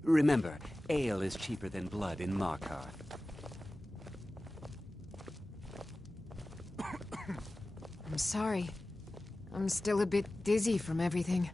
Remember, ale is cheaper than blood in Markarth. I'm sorry. I'm still a bit dizzy from everything.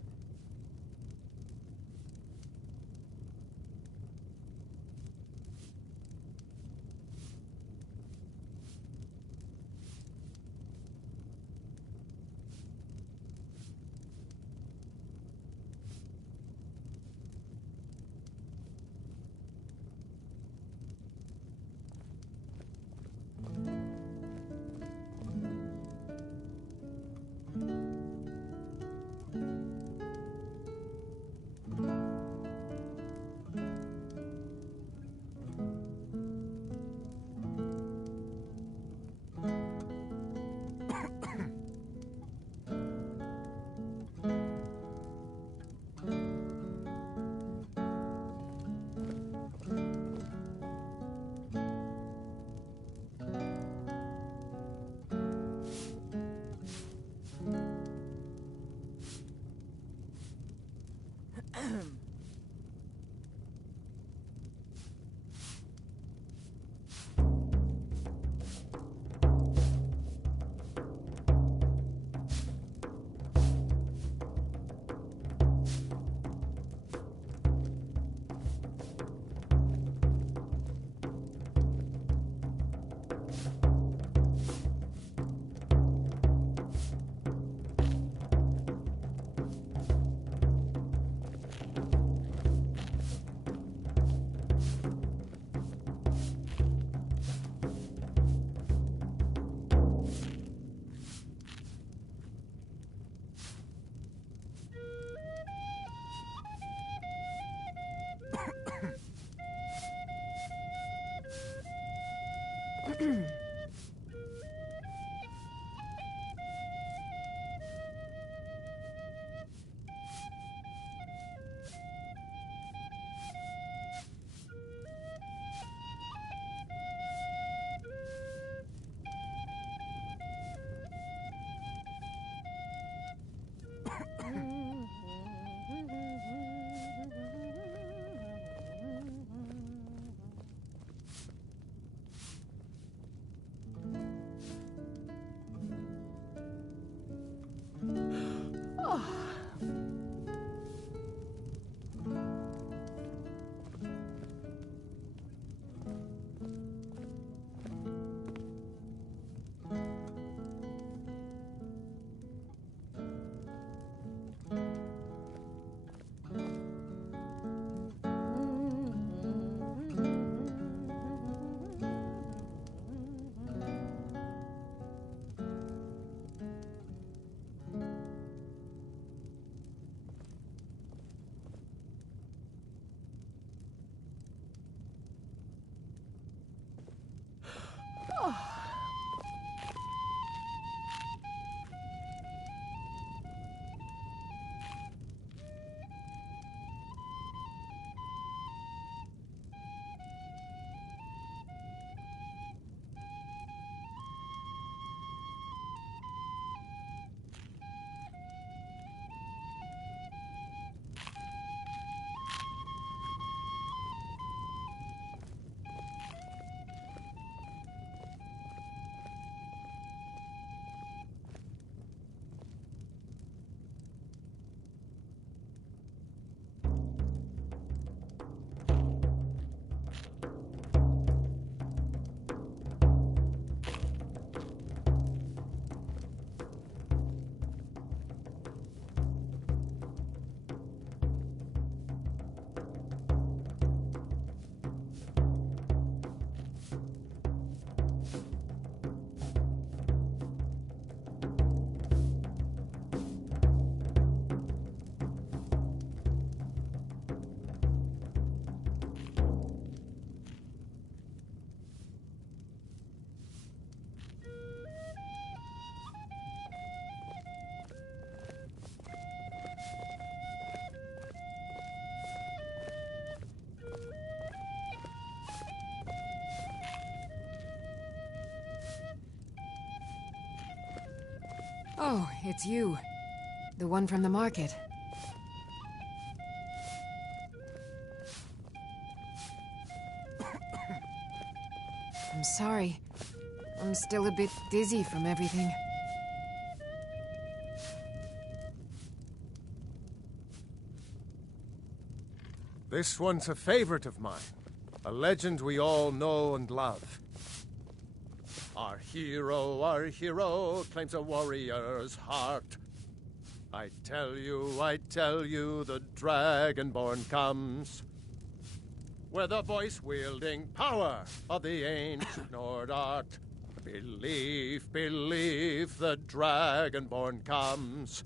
Oh, it's you. The one from the market. I'm sorry. I'm still a bit dizzy from everything. This one's a favorite of mine. A legend we all know and love. Our hero claims a warrior's heart. I tell you, the Dragonborn comes. With the voice-wielding power of the ancient Nord art. Believe, the Dragonborn comes.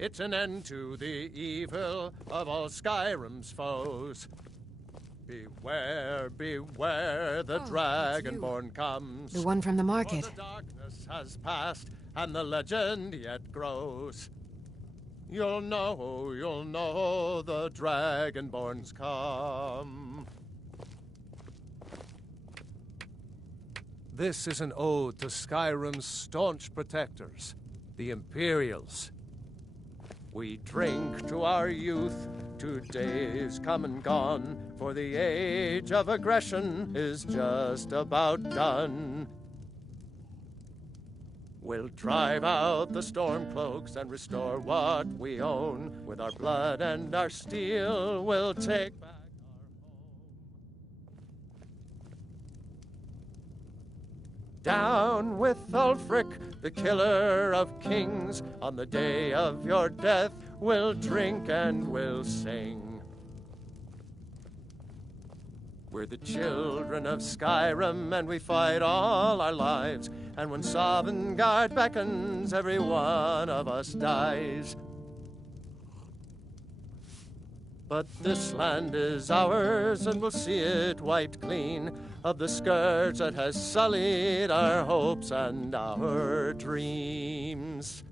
It's an end to the evil of all Skyrim's foes. Beware, the Dragonborn comes. The one from the market. For the darkness has passed, and the legend yet grows. You'll know the Dragonborn's come. This is an ode to Skyrim's staunch protectors, the Imperials. We drink to our youth, to days come and gone, for the age of aggression is just about done. We'll drive out the Stormcloaks and restore what we own. With our blood and our steel, we'll take back down with Ulfric, the killer of kings. On the day of your death, we'll drink and we'll sing. We're the children of Skyrim, and we fight all our lives. And when Sovngarde beckons, every one of us dies. But this land is ours, and we'll see it wiped clean of the scourge that has sullied our hopes and our dreams.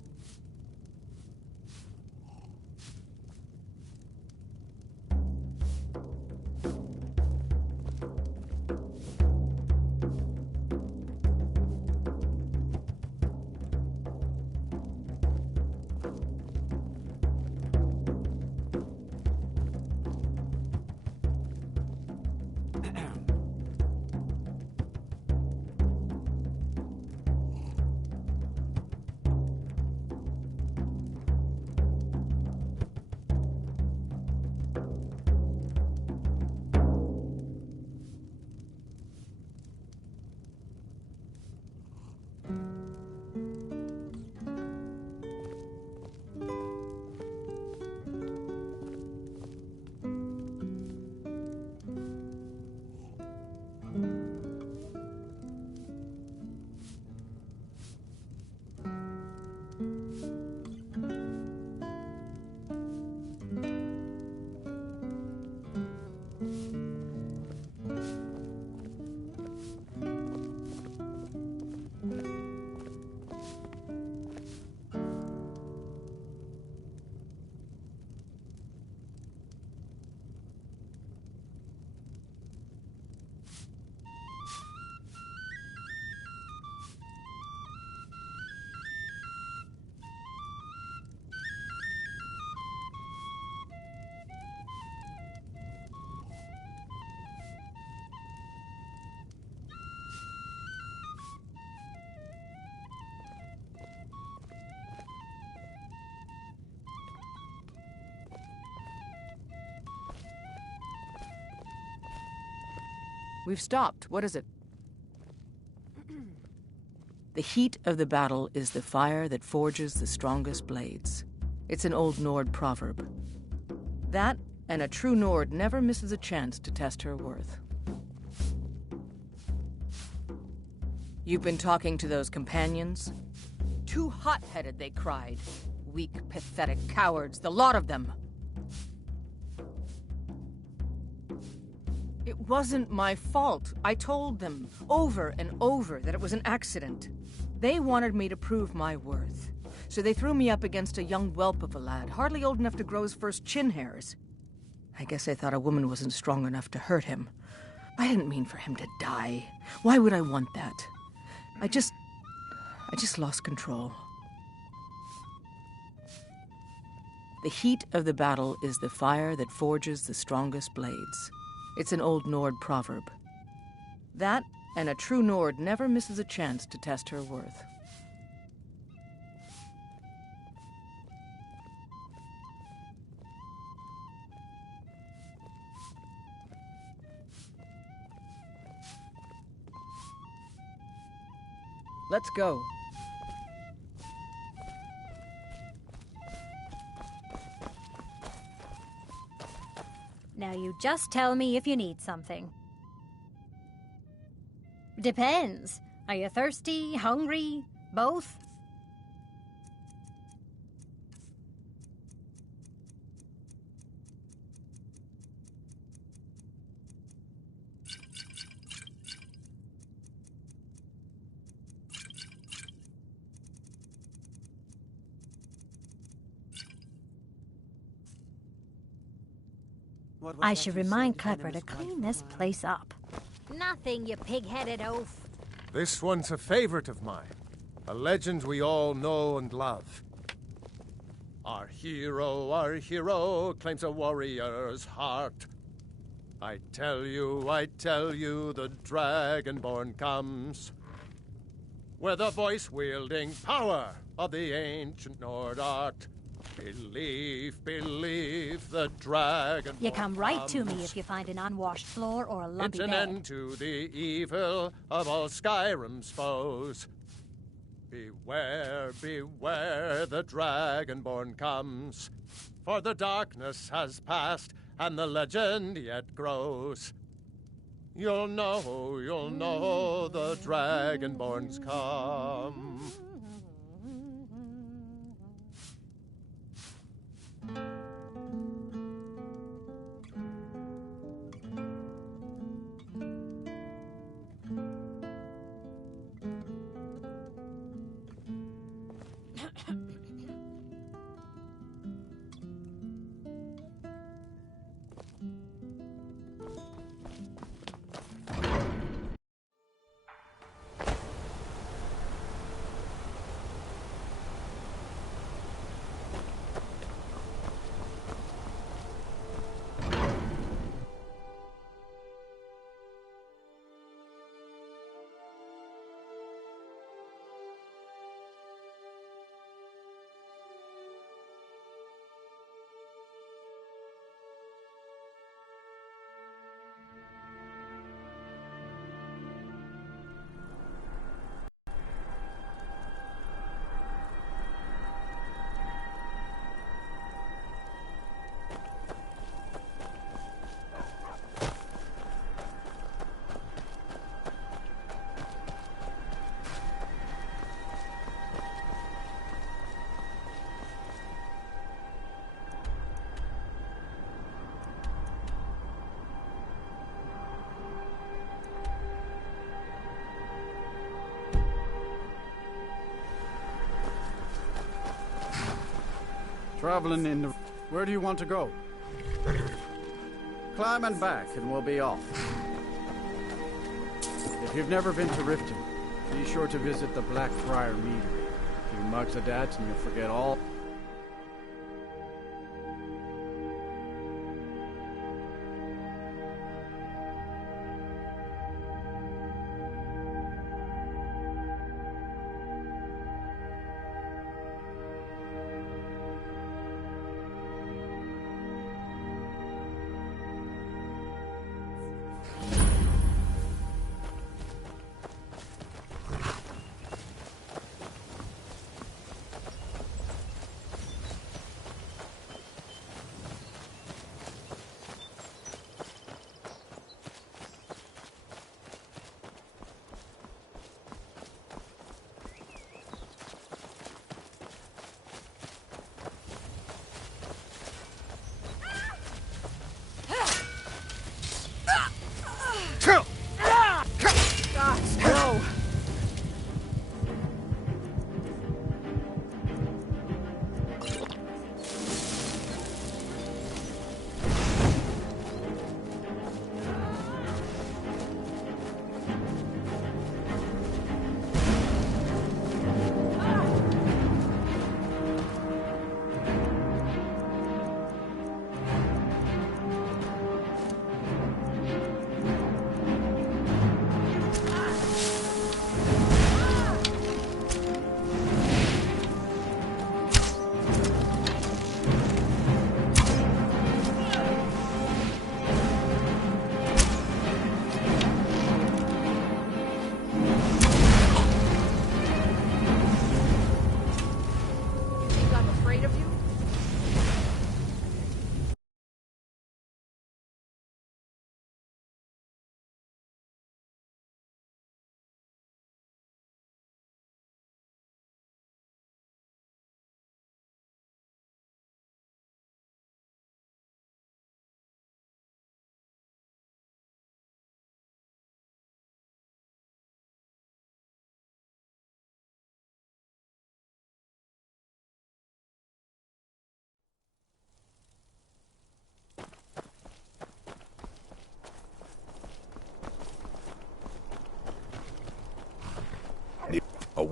We've stopped. What is it? The heat of the battle is the fire that forges the strongest blades. It's an old Nord proverb. That, and a true Nord never misses a chance to test her worth. You've been talking to those companions? Too hot-headed, they cried. Weak, pathetic cowards, the lot of them. It wasn't my fault. I told them over and over that it was an accident. They wanted me to prove my worth. So they threw me up against a young whelp of a lad, hardly old enough to grow his first chin hairs. I guess they thought a woman wasn't strong enough to hurt him. I didn't mean for him to die. Why would I want that? I just lost control. The heat of the battle is the fire that forges the strongest blades. It's an old Nord proverb. That, and a true Nord never misses a chance to test her worth. Let's go. Now you just tell me if you need something. Depends. Are you thirsty, hungry, both? I should remind Klepper to clean this place up. Nothing, you pig-headed oaf. This one's a favorite of mine. A legend we all know and love. Our hero claims a warrior's heart. I tell you, the Dragonborn comes. With the voice-wielding power of the ancient Nord art. Believe, the Dragonborn You come right comes. to me if you find an unwashed floor or a lumpy It's an bed. end to the evil of all Skyrim's foes. Beware, the Dragonborn comes. For the darkness has passed, and the legend yet grows. You'll know the Dragonborn's come. Traveling in the... Where do you want to go? Climb and back, and we'll be off. If you've never been to Riften, be sure to visit the Blackfriar Meadery. A few mugs of that, and you'll forget all...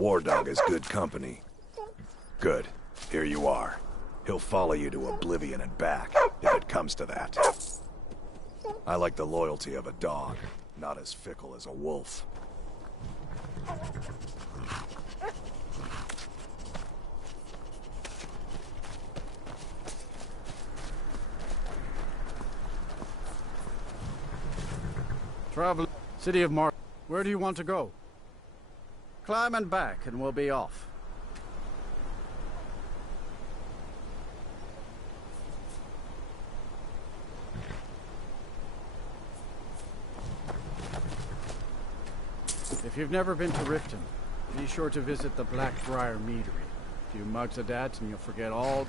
war dog is good company. Good. Here you are. He'll follow you to oblivion and back, if it comes to that. I like the loyalty of a dog, not as fickle as a wolf. Travel, City of Mark. Where do you want to go? Climb and back, and we'll be off. If you've never been to Riften, be sure to visit the Blackbriar Meadery. A few mugs of that, and you'll forget all...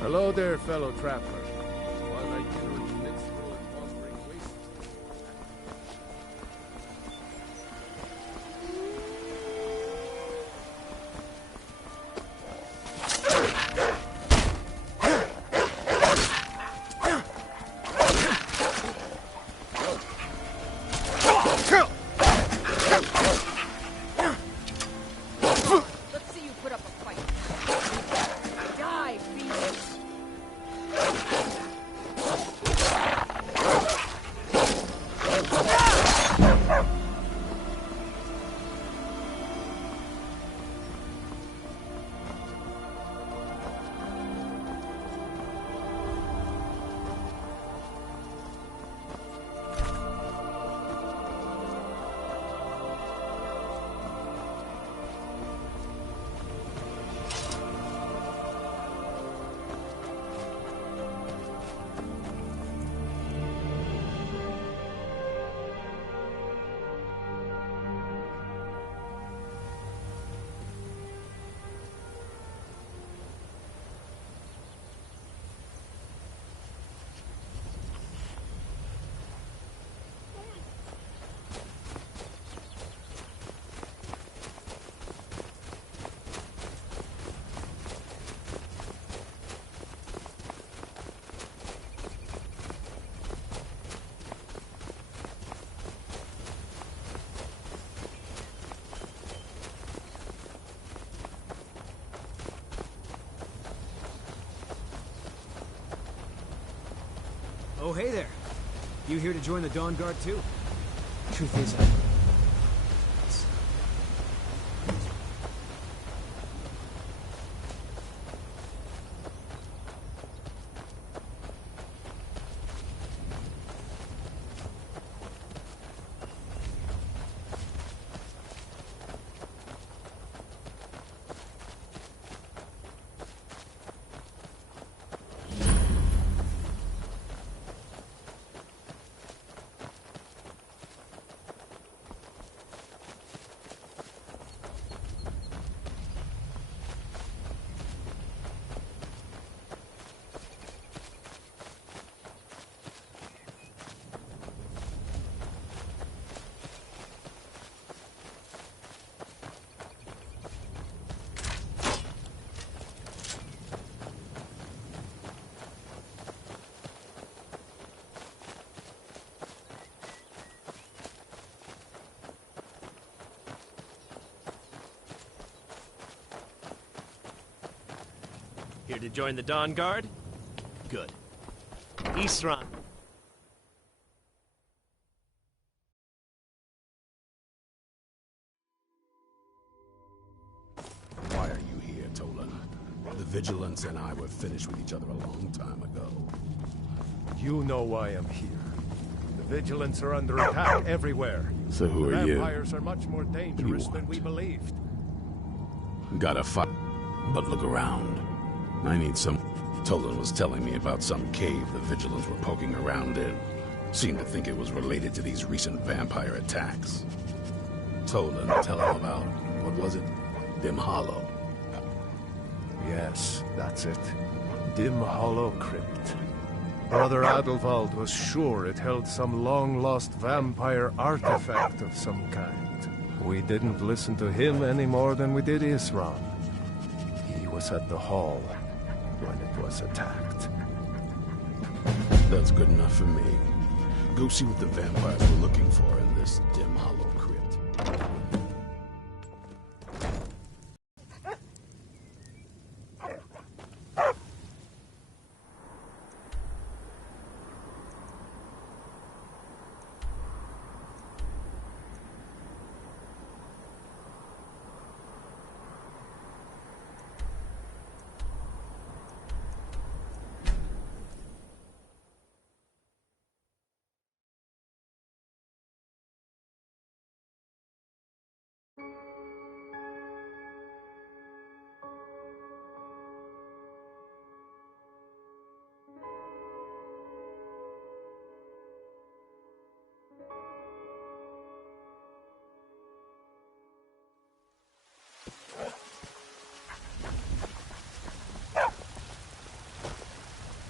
Hello there, fellow traveler. While I do minstrel and wandering waste. Let's see you put up a fight. Die, beast! Oh, hey there. You here to join the Dawn Guard, too? Truth is, Here to join the Dawn Guard? Good. Isran. Why are you here, Tolan? The Vigilance and I were finished with each other a long time ago. You know why I'm here. The Vigilance are under attack everywhere. So who are you? Vampires are much more dangerous than we believed. Gotta fight. But look around. I need some... Tolan was telling me about some cave the Vigilance were poking around in. Seemed to think it was related to these recent vampire attacks. Tolan, tell him about... what was it? Dim Hollow. Yes, that's it. Dim Hollow Crypt. Brother Adelwald was sure it held some long-lost vampire artifact of some kind. We didn't listen to him any more than we did Isran. He was at the hall when it was attacked. That's good enough for me. Go see what the vampires were looking for in this Dim Hollow Crypt.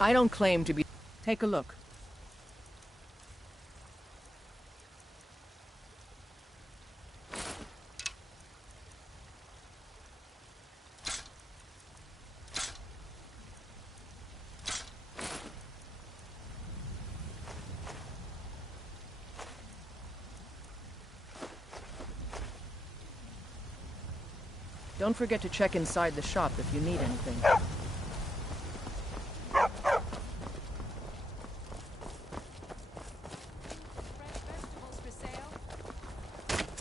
I don't claim to be... Take a look. Don't forget to check inside the shop if you need anything.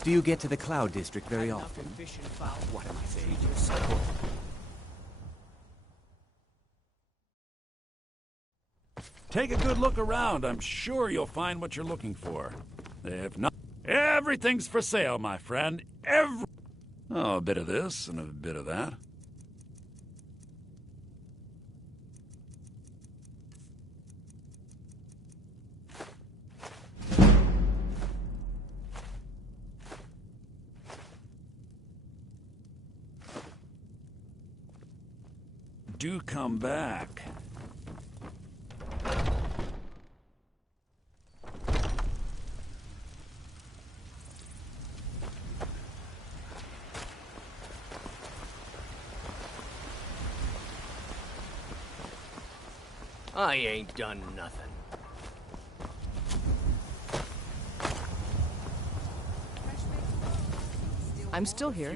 Do you get to the Cloud District very often? What am I saying? Take a good look around. I'm sure you'll find what you're looking for. If not, everything's for sale, my friend. Oh, a bit of this and a bit of that. Do come back. I ain't done nothing. I'm still here.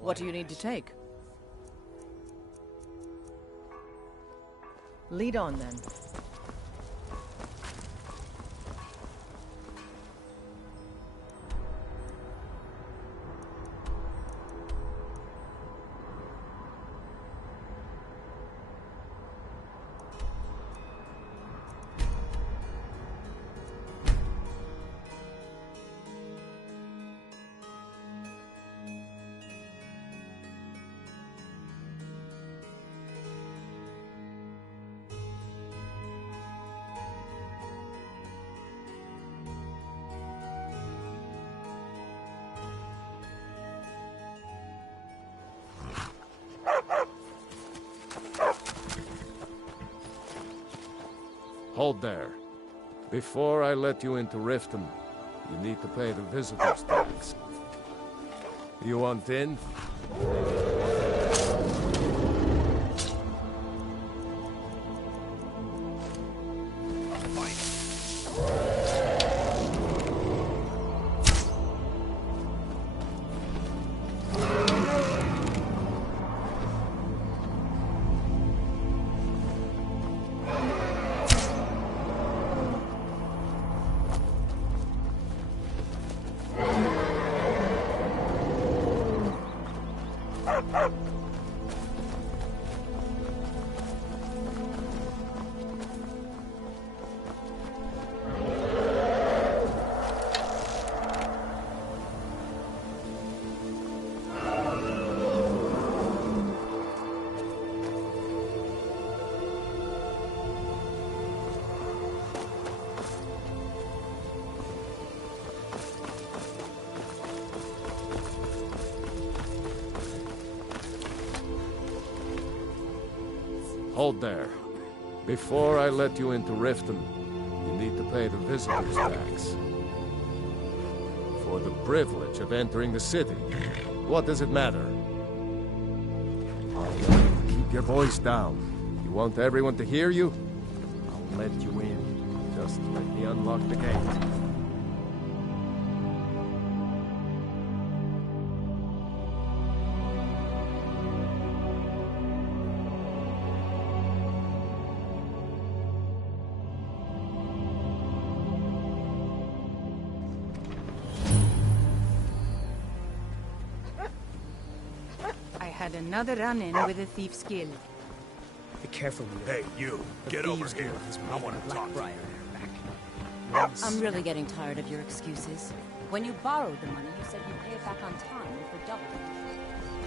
What do you need to take? Lead on, then. Hold there. Before I let you into Riften, you need to pay the visitor's tax. You want in? Hold there. Before I let you into Riften, you need to pay the visitor's tax. For the privilege of entering the city. What does it matter? Keep your voice down. You want everyone to hear you? I'll let you in. Just let me unlock the gate. Another run-in with a thief's guild. Be careful when you're... Hey, you! Get over here! I want to talk to you. I'm really getting tired of your excuses. When you borrowed the money, you said you'd pay it back on time and for double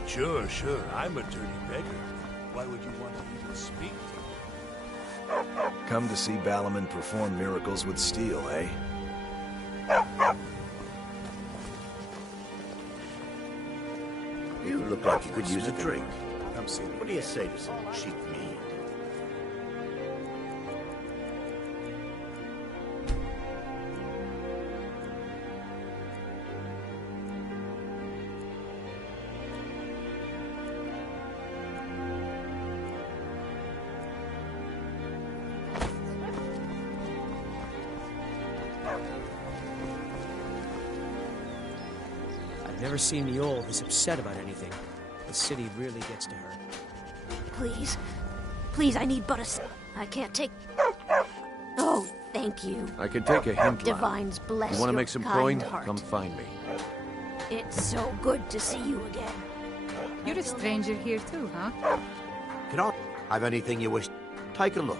it. Sure. I'm a dirty beggar. Why would you want to even speak to me? Come to see Balaman perform miracles with steel, eh? You look like you could use a drink. Come see me. What do you say to some cheap mead? I've never seen Niol this upset about anything. The city really gets to her. Please, I need but a I can't take... Oh, thank you. I can take a hint, lad. Divines bless You want to your make some kind coin? heart. Come find me. It's so good to see you again. You're a stranger here too, huh? Can I have anything you wish? Take a look.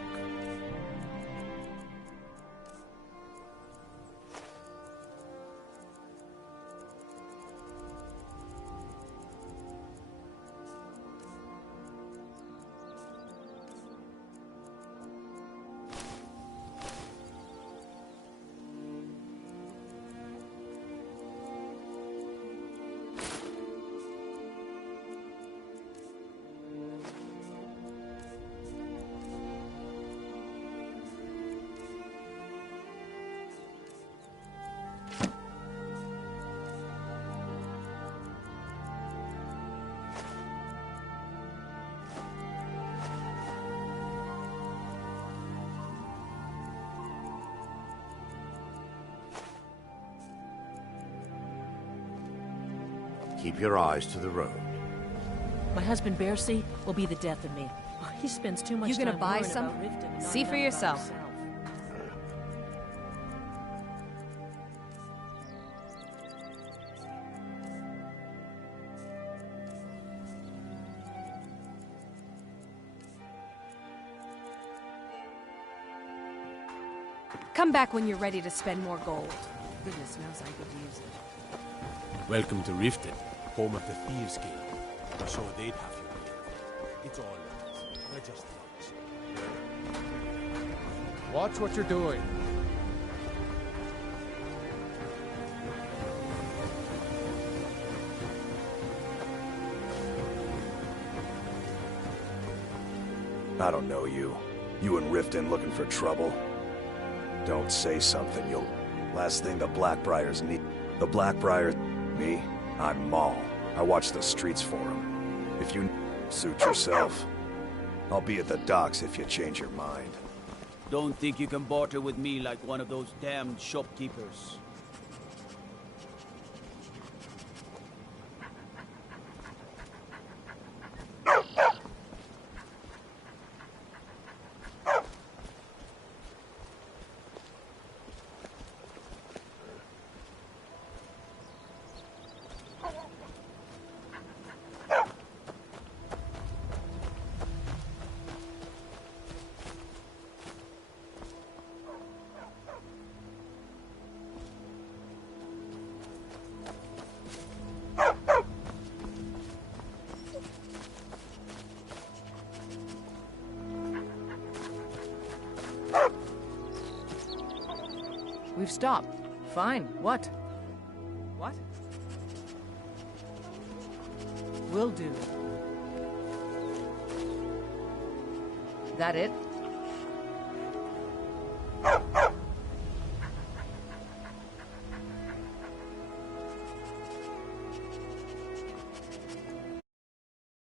Keep your eyes to the road. My husband Bearsea will be the death of me. He spends too much You time gonna buy worrying some? about Riften and not See for enough about yourself. himself. Come back when you're ready to spend more gold. Goodness knows I could use it. Welcome to Riften, home of the Thieves Guild. I'm sure they'd have you here. It's all yours. They're just yours. Watch what you're doing. I don't know you. You in Riften looking for trouble? Don't say something, you'll... Last thing the Blackbriars need... The Blackbriars... Me? I'm Maul. I watch the streets for them. If you... Suit yourself. I'll be at the docks if you change your mind. Don't think you can barter with me like one of those damned shopkeepers. We've stopped. Fine. What? What? Will do. That it?